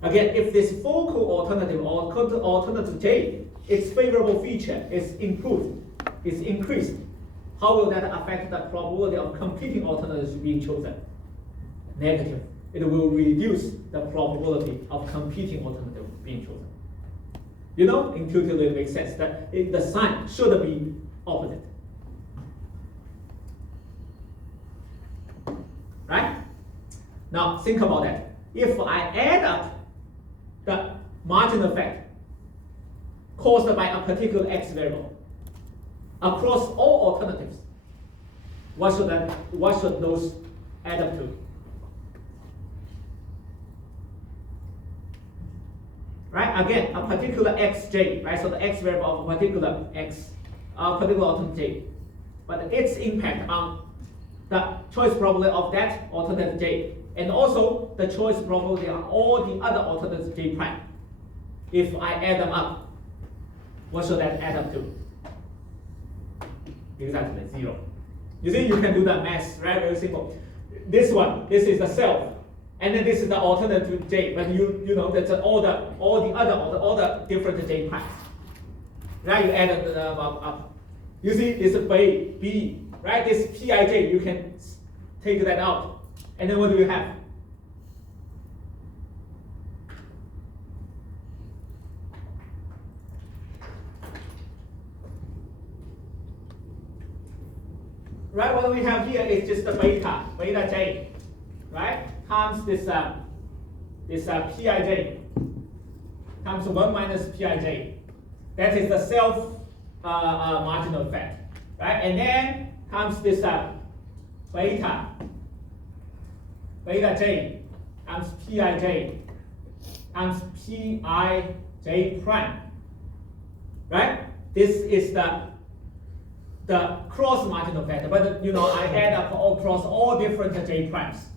Again, if this focal alternative or alternative J its favorable feature is improved, is increased, how will that affect the probability of competing alternatives being chosen? Negative. It will reduce the probability of competing alternatives being chosen. You know, intuitively it makes sense that the sign should be opposite. Right? Now think about that. If I add up the margin effect caused by a particular x variable across all alternatives, what should those add up to? Right? Again, a particular xj, right? So the x variable of a particular x, a particular alternative j, but its impact on the choice probability of that alternative j, and also the choice probability on all the other alternatives j prime. If I add them up, what should that add up to? Exactly 0. You see, you can do that math, right? Very simple. This is the self, and then this is the alternative j. But you know that's all the different j primes. Right? You add them up. You see, this is b, right? This pij, you can take that out, and then what do you have? Right, what we have here is just the beta j, right? Times this pij, times 1 minus pij. That is the self marginal effect, right? And then times this beta j times pij times pij prime, right? This is the cross marginal factor, but you know, I add up across all different j primes,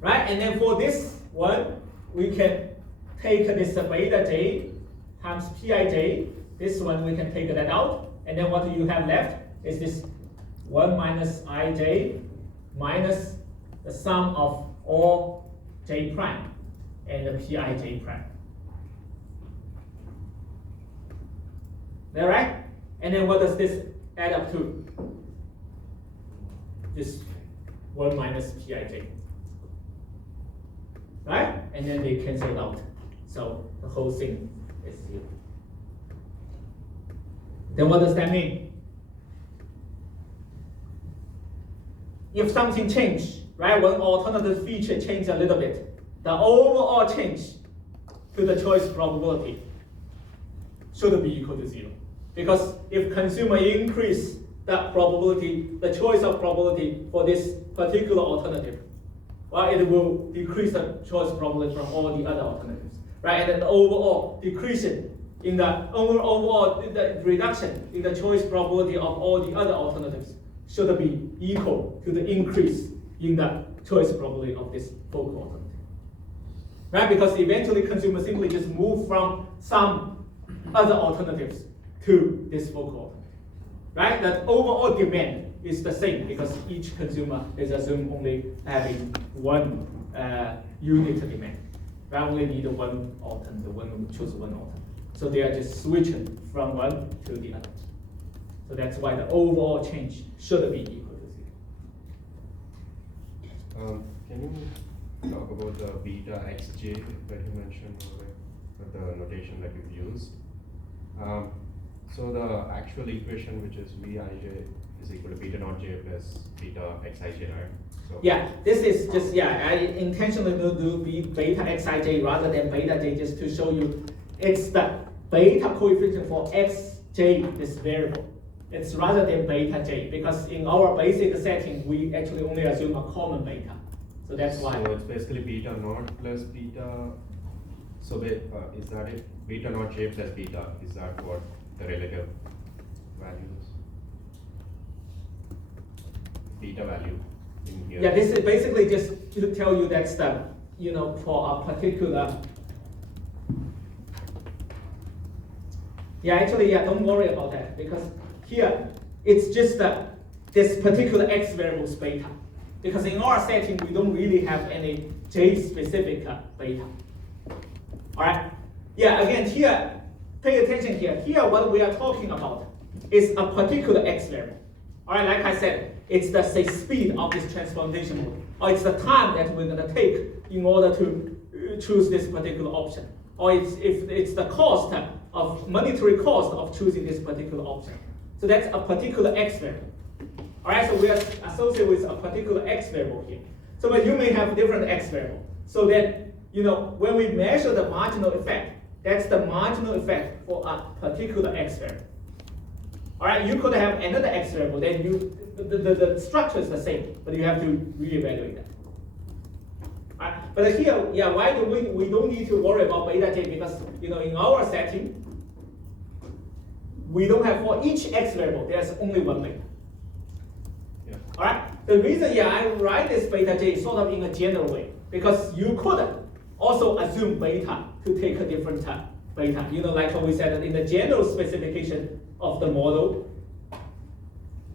right? And then for this one, we can take this beta j times pij. This one we can take that out, and then what you have left is this 1 minus ij minus the sum of all j prime and the pij prime. Is that right? And then what does this add up to? This 1 minus pij. Right? And then they cancel out. So the whole thing is 0. Then what does that mean? If something changes, right, one alternative feature changes a little bit, the overall change to the choice probability should be equal to 0. Because if consumer increase the probability, the choice of probability for this particular alternative, well, it will decrease the choice probability from all the other alternatives, right? And then the overall decrease in the reduction in the choice probability of all the other alternatives should be equal to the increase in the choice probability of this focal alternative, right? Because eventually consumers simply just move from some other alternatives to this focal alternative, right? That overall demand is the same because each consumer is assumed only having one unit demand. They only need one alternative, choose one alternative. So they are just switching from one to the other. So that's why the overall change should be equal to 0. Can you talk about the beta xj that you mentioned, or the notation that you've used? So the actual equation, which is Vij is equal to beta naught j plus beta xij, right? So Yeah, this is just, I intentionally do beta xij rather than beta j just to show you it's the beta coefficient for xj, this variable. It's rather than beta j, because in our basic setting, we actually only assume a common beta. So that's why. So it's basically beta naught plus beta. So is that it? Beta naught j plus beta, is that what the relative value is? Beta value in here. Yeah, this is basically just to tell you that's the, for a particular. Don't worry about that, because here it's just this particular x variable's beta. Because in our setting, we don't really have any j specific beta. All right. Yeah, again here, pay attention here. Here what we are talking about is a particular x variable. All right, like I said, it's the say speed of this transplantation mode, or it's the time that we're gonna take in order to choose this particular option, or if it's the cost of monetary cost of choosing this particular option. So that's a particular x variable. All right, so we are associated with a particular x variable here. So but you may have different x variable. So then, when we measure the marginal effect, that's the marginal effect for a particular x variable. All right, you could have another x variable, then the structure is the same, but you have to reevaluate that. All right, but here, yeah, why do we don't need to worry about beta j? Because in our setting, we don't have for each x variable, there's only one beta. Yeah. All right, the reason, I write this beta j sort of in a general way, because you could also assume beta to take a different beta. Like how we said in the general specification of the model,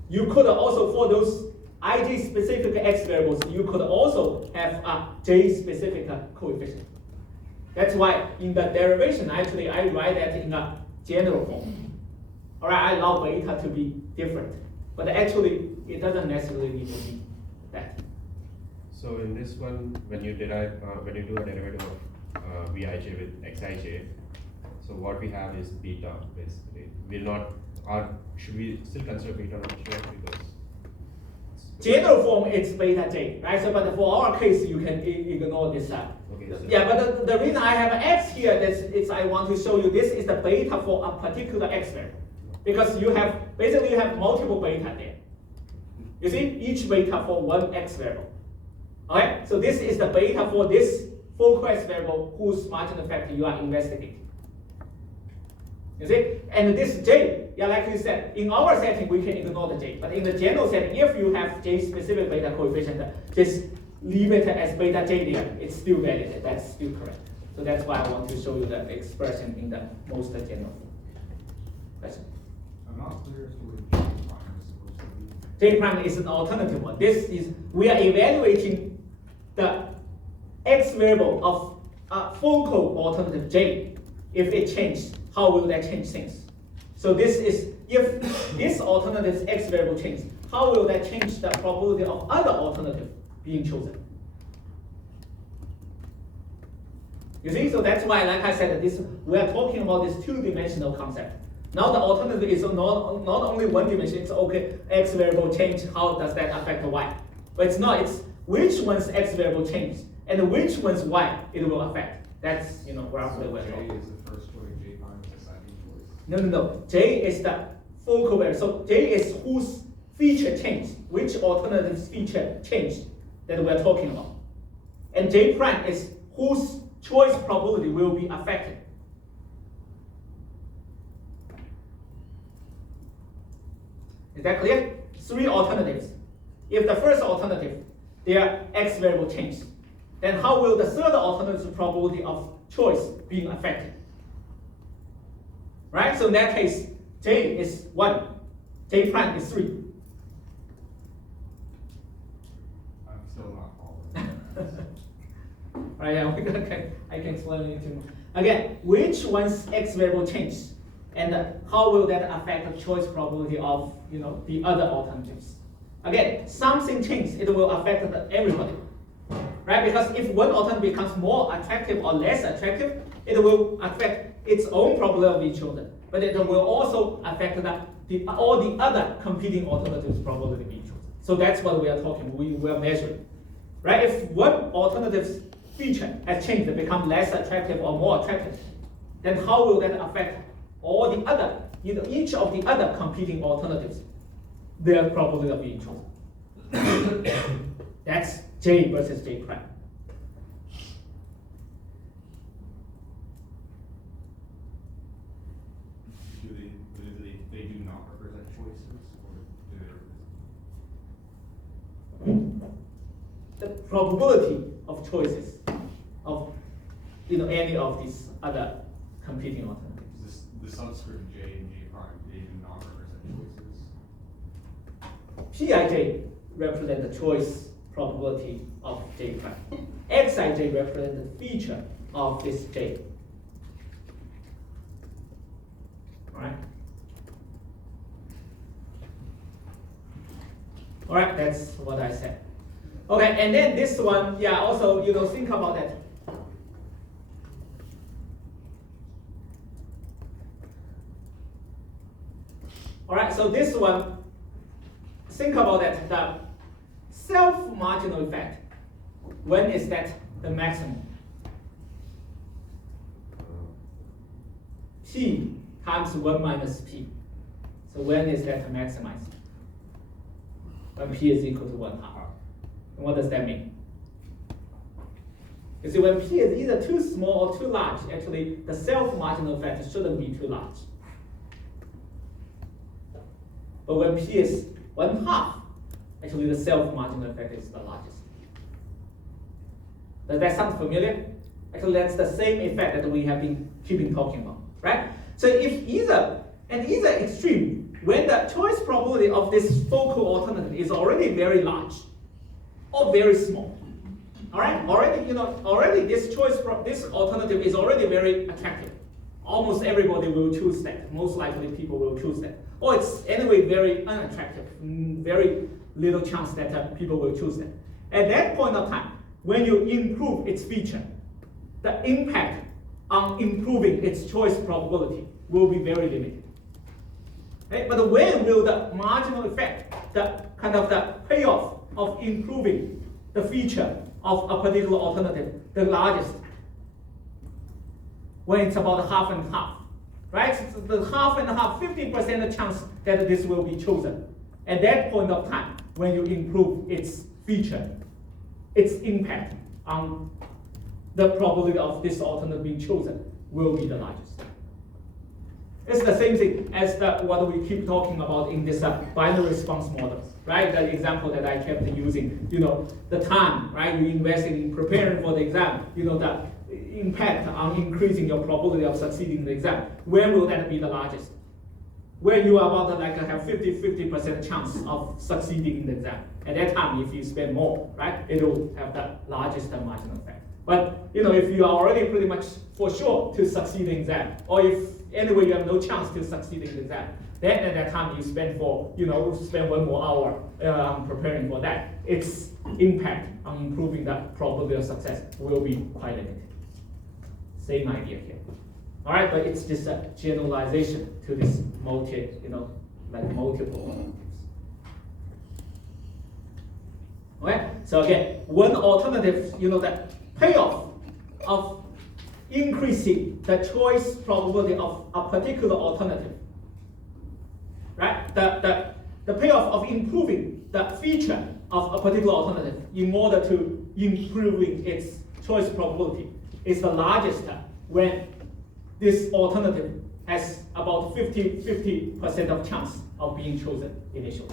you could also, for those ij specific x variables, you could also have a j specific coefficient. That's why in the derivation, actually, I write that in a general form. All right, I allow beta to be different, but actually, it doesn't necessarily need to be that. So in this one, when you do a derivative of Vij with Xij, so what we have is beta basically. Should we still consider beta not sure because General form it's beta j, right? So, but for our case, you can ignore this. Okay, so Yeah, but the reason I have x here is I want to show you this is the beta for a particular x variable, because you have multiple beta there. You see, each beta for one x variable. Okay, so this is the beta for this focal x variable whose marginal effect you are investigating. You see, and this j, like you said, in our setting we can ignore the j, but in the general setting, if you have j specific beta coefficient, just leave it as beta j there. It's still valid. That's still correct. So that's why I want to show you the expression in the most general form. Question. I'm not clear as to what J prime is supposed to be. J prime is an alternative one. We are evaluating the x variable of a focal alternative j. If it changed, how will that change things? So this is, if this alternative's x variable changes, how will that change the probability of other alternative being chosen? You see, so that's why, like I said, we are talking about this two-dimensional concept. Now the alternative is not only one dimension, it's okay, x variable change, how does that affect y? But it's not, it's which one's x variable changes and which one's y it will affect. That's, roughly So what J we're talking. is the first choice, J prime is the second choice. No. J is the focal variable. So J is whose feature changed, which alternative's feature changed that we're talking about. And J prime is whose choice probability will be affected. Is that clear? Three alternatives. If the first alternative, their x variable changed, then how will the third alternative's probability of choice being affected? Right? So in that case, J is 1, J prime is 3. I'm still not following. Right, yeah, I can explain it to you. Again, which one's x variable changes, and how will that affect the choice probability of the other alternatives? Again, something changes, it will affect everybody. Right? Because if one alternative becomes more attractive or less attractive, it will affect its own probability of being chosen. But it will also affect all the other competing alternatives' probability of being chosen. So that's what we are talking, we are measuring. Right? If one alternative's feature has changed to become less attractive or more attractive, then how will that affect all the other, each of the other competing alternatives, their probability of being chosen? That's J versus J prime. They do not represent choices, or do they represent? The probability of choices of any of these other competing alternatives. The subscript J and J prime, they do not represent choices. Pij represent the choice probability of J prime. Xij represent the feature of this J. All right, that's what I said. Okay, and then this one, yeah, also, think about that. All right, so this one, think about that, the self-marginal effect. When is that the maximum? P times 1 minus P. So when is that maximized? When P is equal to 1/2. And what does that mean? You see, when P is either too small or too large, actually the self-marginal effect shouldn't be too large. But when P is 1/2, actually the self-marginal effect is the largest. Does that sound familiar? Actually, that's the same effect that we have been keeping talking about, right? So if either extreme, when the choice probability of this focal alternative is already very large or very small, all right? Already this alternative is already very attractive. Almost everybody will choose that. Most likely people will choose that. Or it's anyway very unattractive, very little chance that people will choose that. At that point of time, when you improve its feature, the impact on improving its choice probability will be very limited. Okay? But when will the marginal effect, the kind of the payoff of improving the feature of a particular alternative, the largest? When it's about half and half, right? So the half and half, 50% chance that this will be chosen. At that point of time, when you improve its feature, its impact on the probability of this alternative being chosen will be the largest. It's the same thing as what we keep talking about in this binary response model, right? The example that I kept using, the time, right? You invested in preparing for the exam, the impact on increasing your probability of succeeding in the exam. Where will that be the largest? Where you are about to have 50% chance of succeeding in the exam. At that time, if you spend more, right, it will have the largest marginal effect. But if you are already pretty much for sure to succeed in the exam, or if anyway you have no chance to succeed in the exam, then at that time you spend 1 more hour preparing for that, its impact on improving the probability of success will be quite limited. Same idea here. All right, but it's just a generalization to this multiple. Okay, so again, one alternative, the payoff of increasing the choice probability of a particular alternative, right? The payoff of improving the feature of a particular alternative in order to improving its choice probability is the largest when this alternative has about 50% of chance of being chosen initially.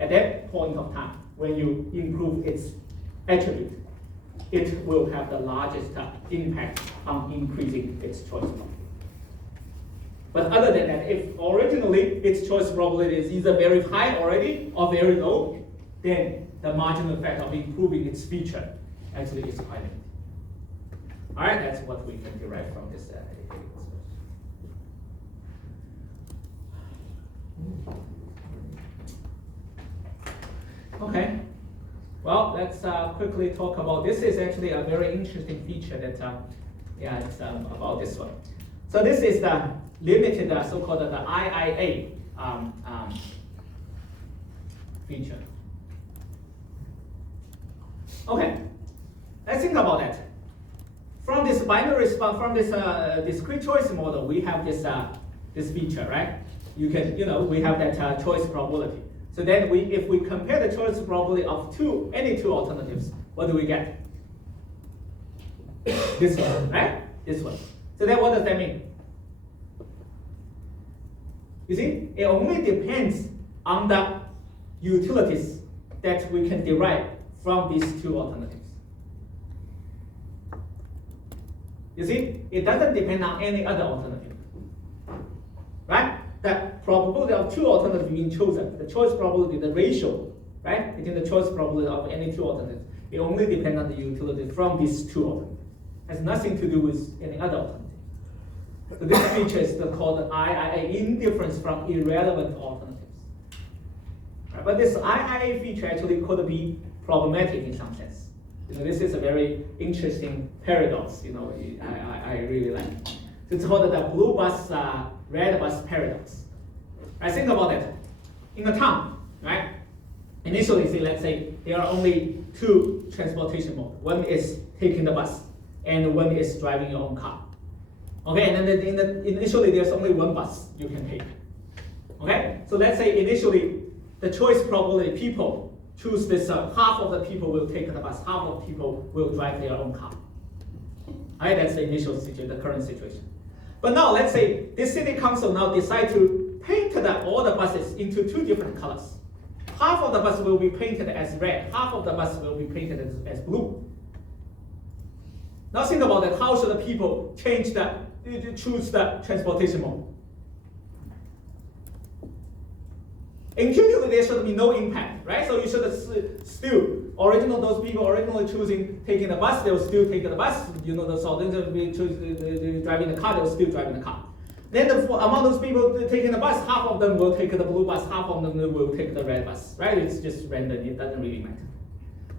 At that point of time, when you improve its attribute, it will have the largest impact on increasing its choice probability. But other than that, if originally its choice probability is either very high already or very low, then the marginal effect of improving its feature actually is quite limited. All right, that's what we can derive from this expression. Okay, well, let's quickly talk about, this is actually a very interesting feature that, it's about this one. So this is the limited, so-called the IIA feature. Okay, let's think about that. From this binary response, from this discrete choice model, we have this feature, right? You can, we have that choice probability. So then if we compare the choice probability of any two alternatives, what do we get? This one, right? This one. So then what does that mean? You see, it only depends on the utilities that we can derive from these two alternatives. You see, it doesn't depend on any other alternative, right? The probability of two alternatives being chosen, the choice probability, the ratio, right, between the choice probability of any two alternatives, it only depends on the utility from these two alternatives. It has nothing to do with any other alternative. So this feature is called IIA, indifference from irrelevant alternatives. But this II feature actually could be problematic in some sense. This is a very interesting paradox. I really like. It's called the blue bus, red bus paradox. I think about it. In a town, right? Initially, let's say there are only two transportation modes. One is taking the bus, and one is driving your own car. Okay, and then initially there's only one bus you can take. Okay, so let's say initially the choice probability people choose this. Half of the people will take the bus, half of the people will drive their own car. Alright, that's the initial situation, the current situation. But now let's say this city council now decide to paint all the buses into two different colors. Half of the bus will be painted as red, half of the bus will be painted as blue. Now think about that. How should the people choose the transportation mode? Intuitively, there should be no impact, right? So you should still, those people originally choosing taking the bus, they will still take the bus. Those alternatives we choose driving the car, they will still driving the car. Then among those people taking the bus, half of them will take the blue bus, half of them will take the red bus, right? It's just random, it doesn't really matter.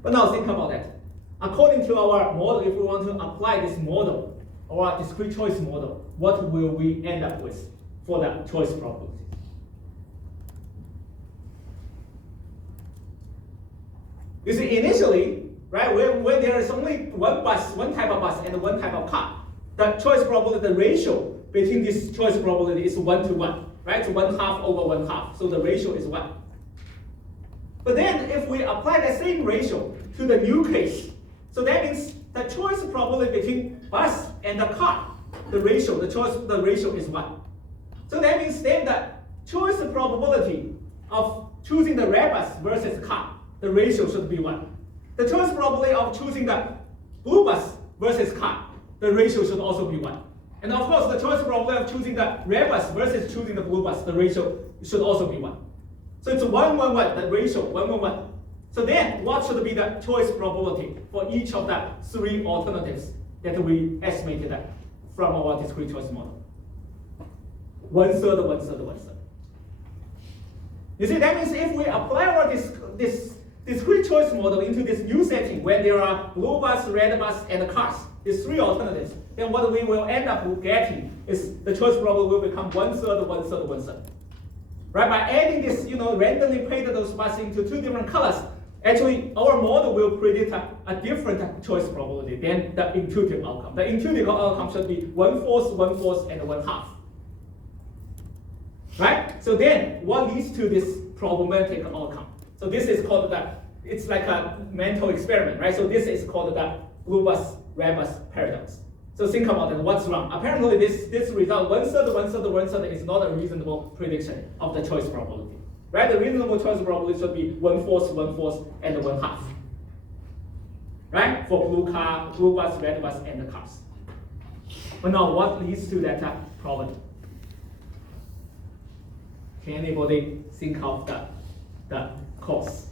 But now think about that. According to our model, if we want to apply this model, or discrete choice model, what will we end up with for the choice probability? You see, initially, right, when there is only one bus, one type of bus, and one type of car, the choice probability, the ratio between this choice probability is 1 to 1, right? So 1/2 over 1/2. So the ratio is 1. But then if we apply the same ratio to the new case, so that means the choice probability between bus and the car, the ratio is 1. So that means then the choice probability of choosing the red bus versus car, the ratio should be 1. The choice probability of choosing the blue bus versus car, the ratio should also be 1. And of course, the choice probability of choosing the red bus versus choosing the blue bus, the ratio should also be 1. So it's 1, 1, 1, the ratio 1, 1, 1. So then, what should be the choice probability for each of the three alternatives that we estimated from our discrete choice model? 1/3, 1/3, 1/3. You see, that means if we apply our this discrete choice model into this new setting, when there are blue bus, red bus, and cars, these three alternatives, then what we will end up getting is the choice probability will become 1/3, 1/3, 1/3. Right? By adding this, randomly painted those buses into two different colors, actually our model will predict a different choice probability than the intuitive outcome. The intuitive outcome should be 1/4, 1/4, and 1/2. Right? So then, what leads to this problematic outcome? So this is called it's like a mental experiment, right? So this is called the blue bus, red bus paradox. So think about it, what's wrong? Apparently this result, 1/3, 1/3, 1/3 is not a reasonable prediction of the choice probability. Right? The reasonable choice probability should be 1/4, 1/4, and 1/2. Right? For blue bus, red bus, and the cars. But now what leads to that problem? Can anybody think of the cause?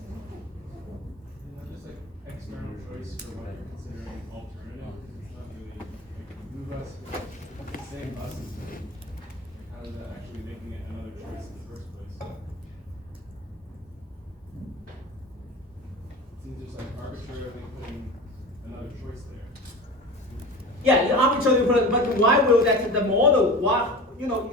Just like external choice for what you're considering alternative. It's not really like blue bus, it's the same bus as me. How is that actually making it another choice in the first place? It seems just like arbitrarily putting another choice there. Yeah, arbitrarily, but why will the model,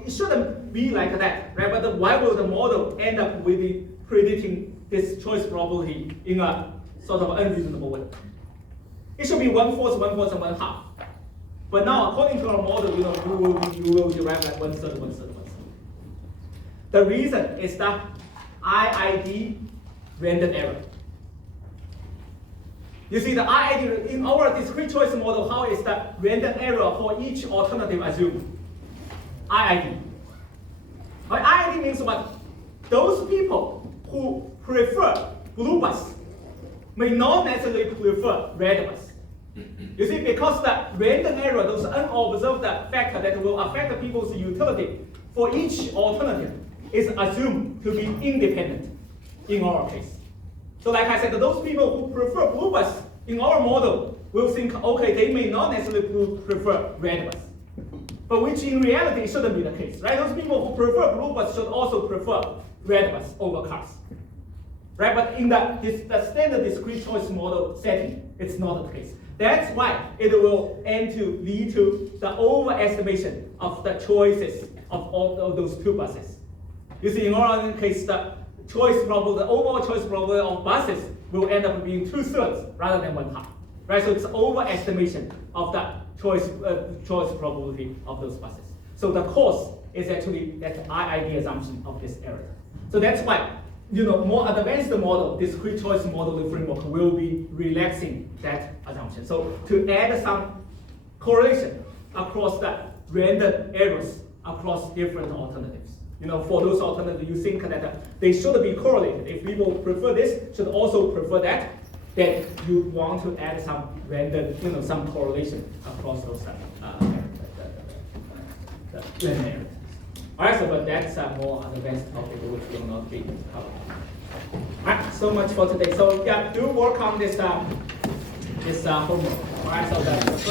it shouldn't be like that, right? But why will the model end up with predicting this choice probability in a sort of unreasonable way? It should be 1/4, 1/4, and 1/2. But now, according to our model, you will derive like 1/3, 1/3, 1/3. The reason is the IID random error. You see, the IID in our discrete choice model, how is the random error for each alternative assumed? IID. IID means what? Those people who prefer blue bus may not necessarily prefer red bus. You see, because the random error, those unobserved factor that will affect people's utility for each alternative is assumed to be independent in our case. So like I said, those people who prefer blue bus in our model will think, okay, they may not necessarily prefer red bus. But which in reality shouldn't be the case, right? Those people who prefer blue bus should also prefer red bus over cars. right? But in the standard discrete choice model setting, it's not the case. That's why it will end to lead to the overestimation of the choices of all of those two buses. You see, in our case, the overall choice probability of buses will end up being 2/3 rather than 1/2, right? So it's overestimation of the choice probability of those buses. So the cause is actually that IID assumption of this error. So that's why, more advanced model, discrete choice modeling framework will be relaxing that assumption. So to add some correlation across the random errors across different alternatives. For those alternatives, you think that they should be correlated. If people prefer this, should also prefer that, then you want to add some random, some correlation across those random errors. All right, but that's a more advanced topic which will not be covered. All right, so much for today. So yeah, do work on this homework. All right, so that's the first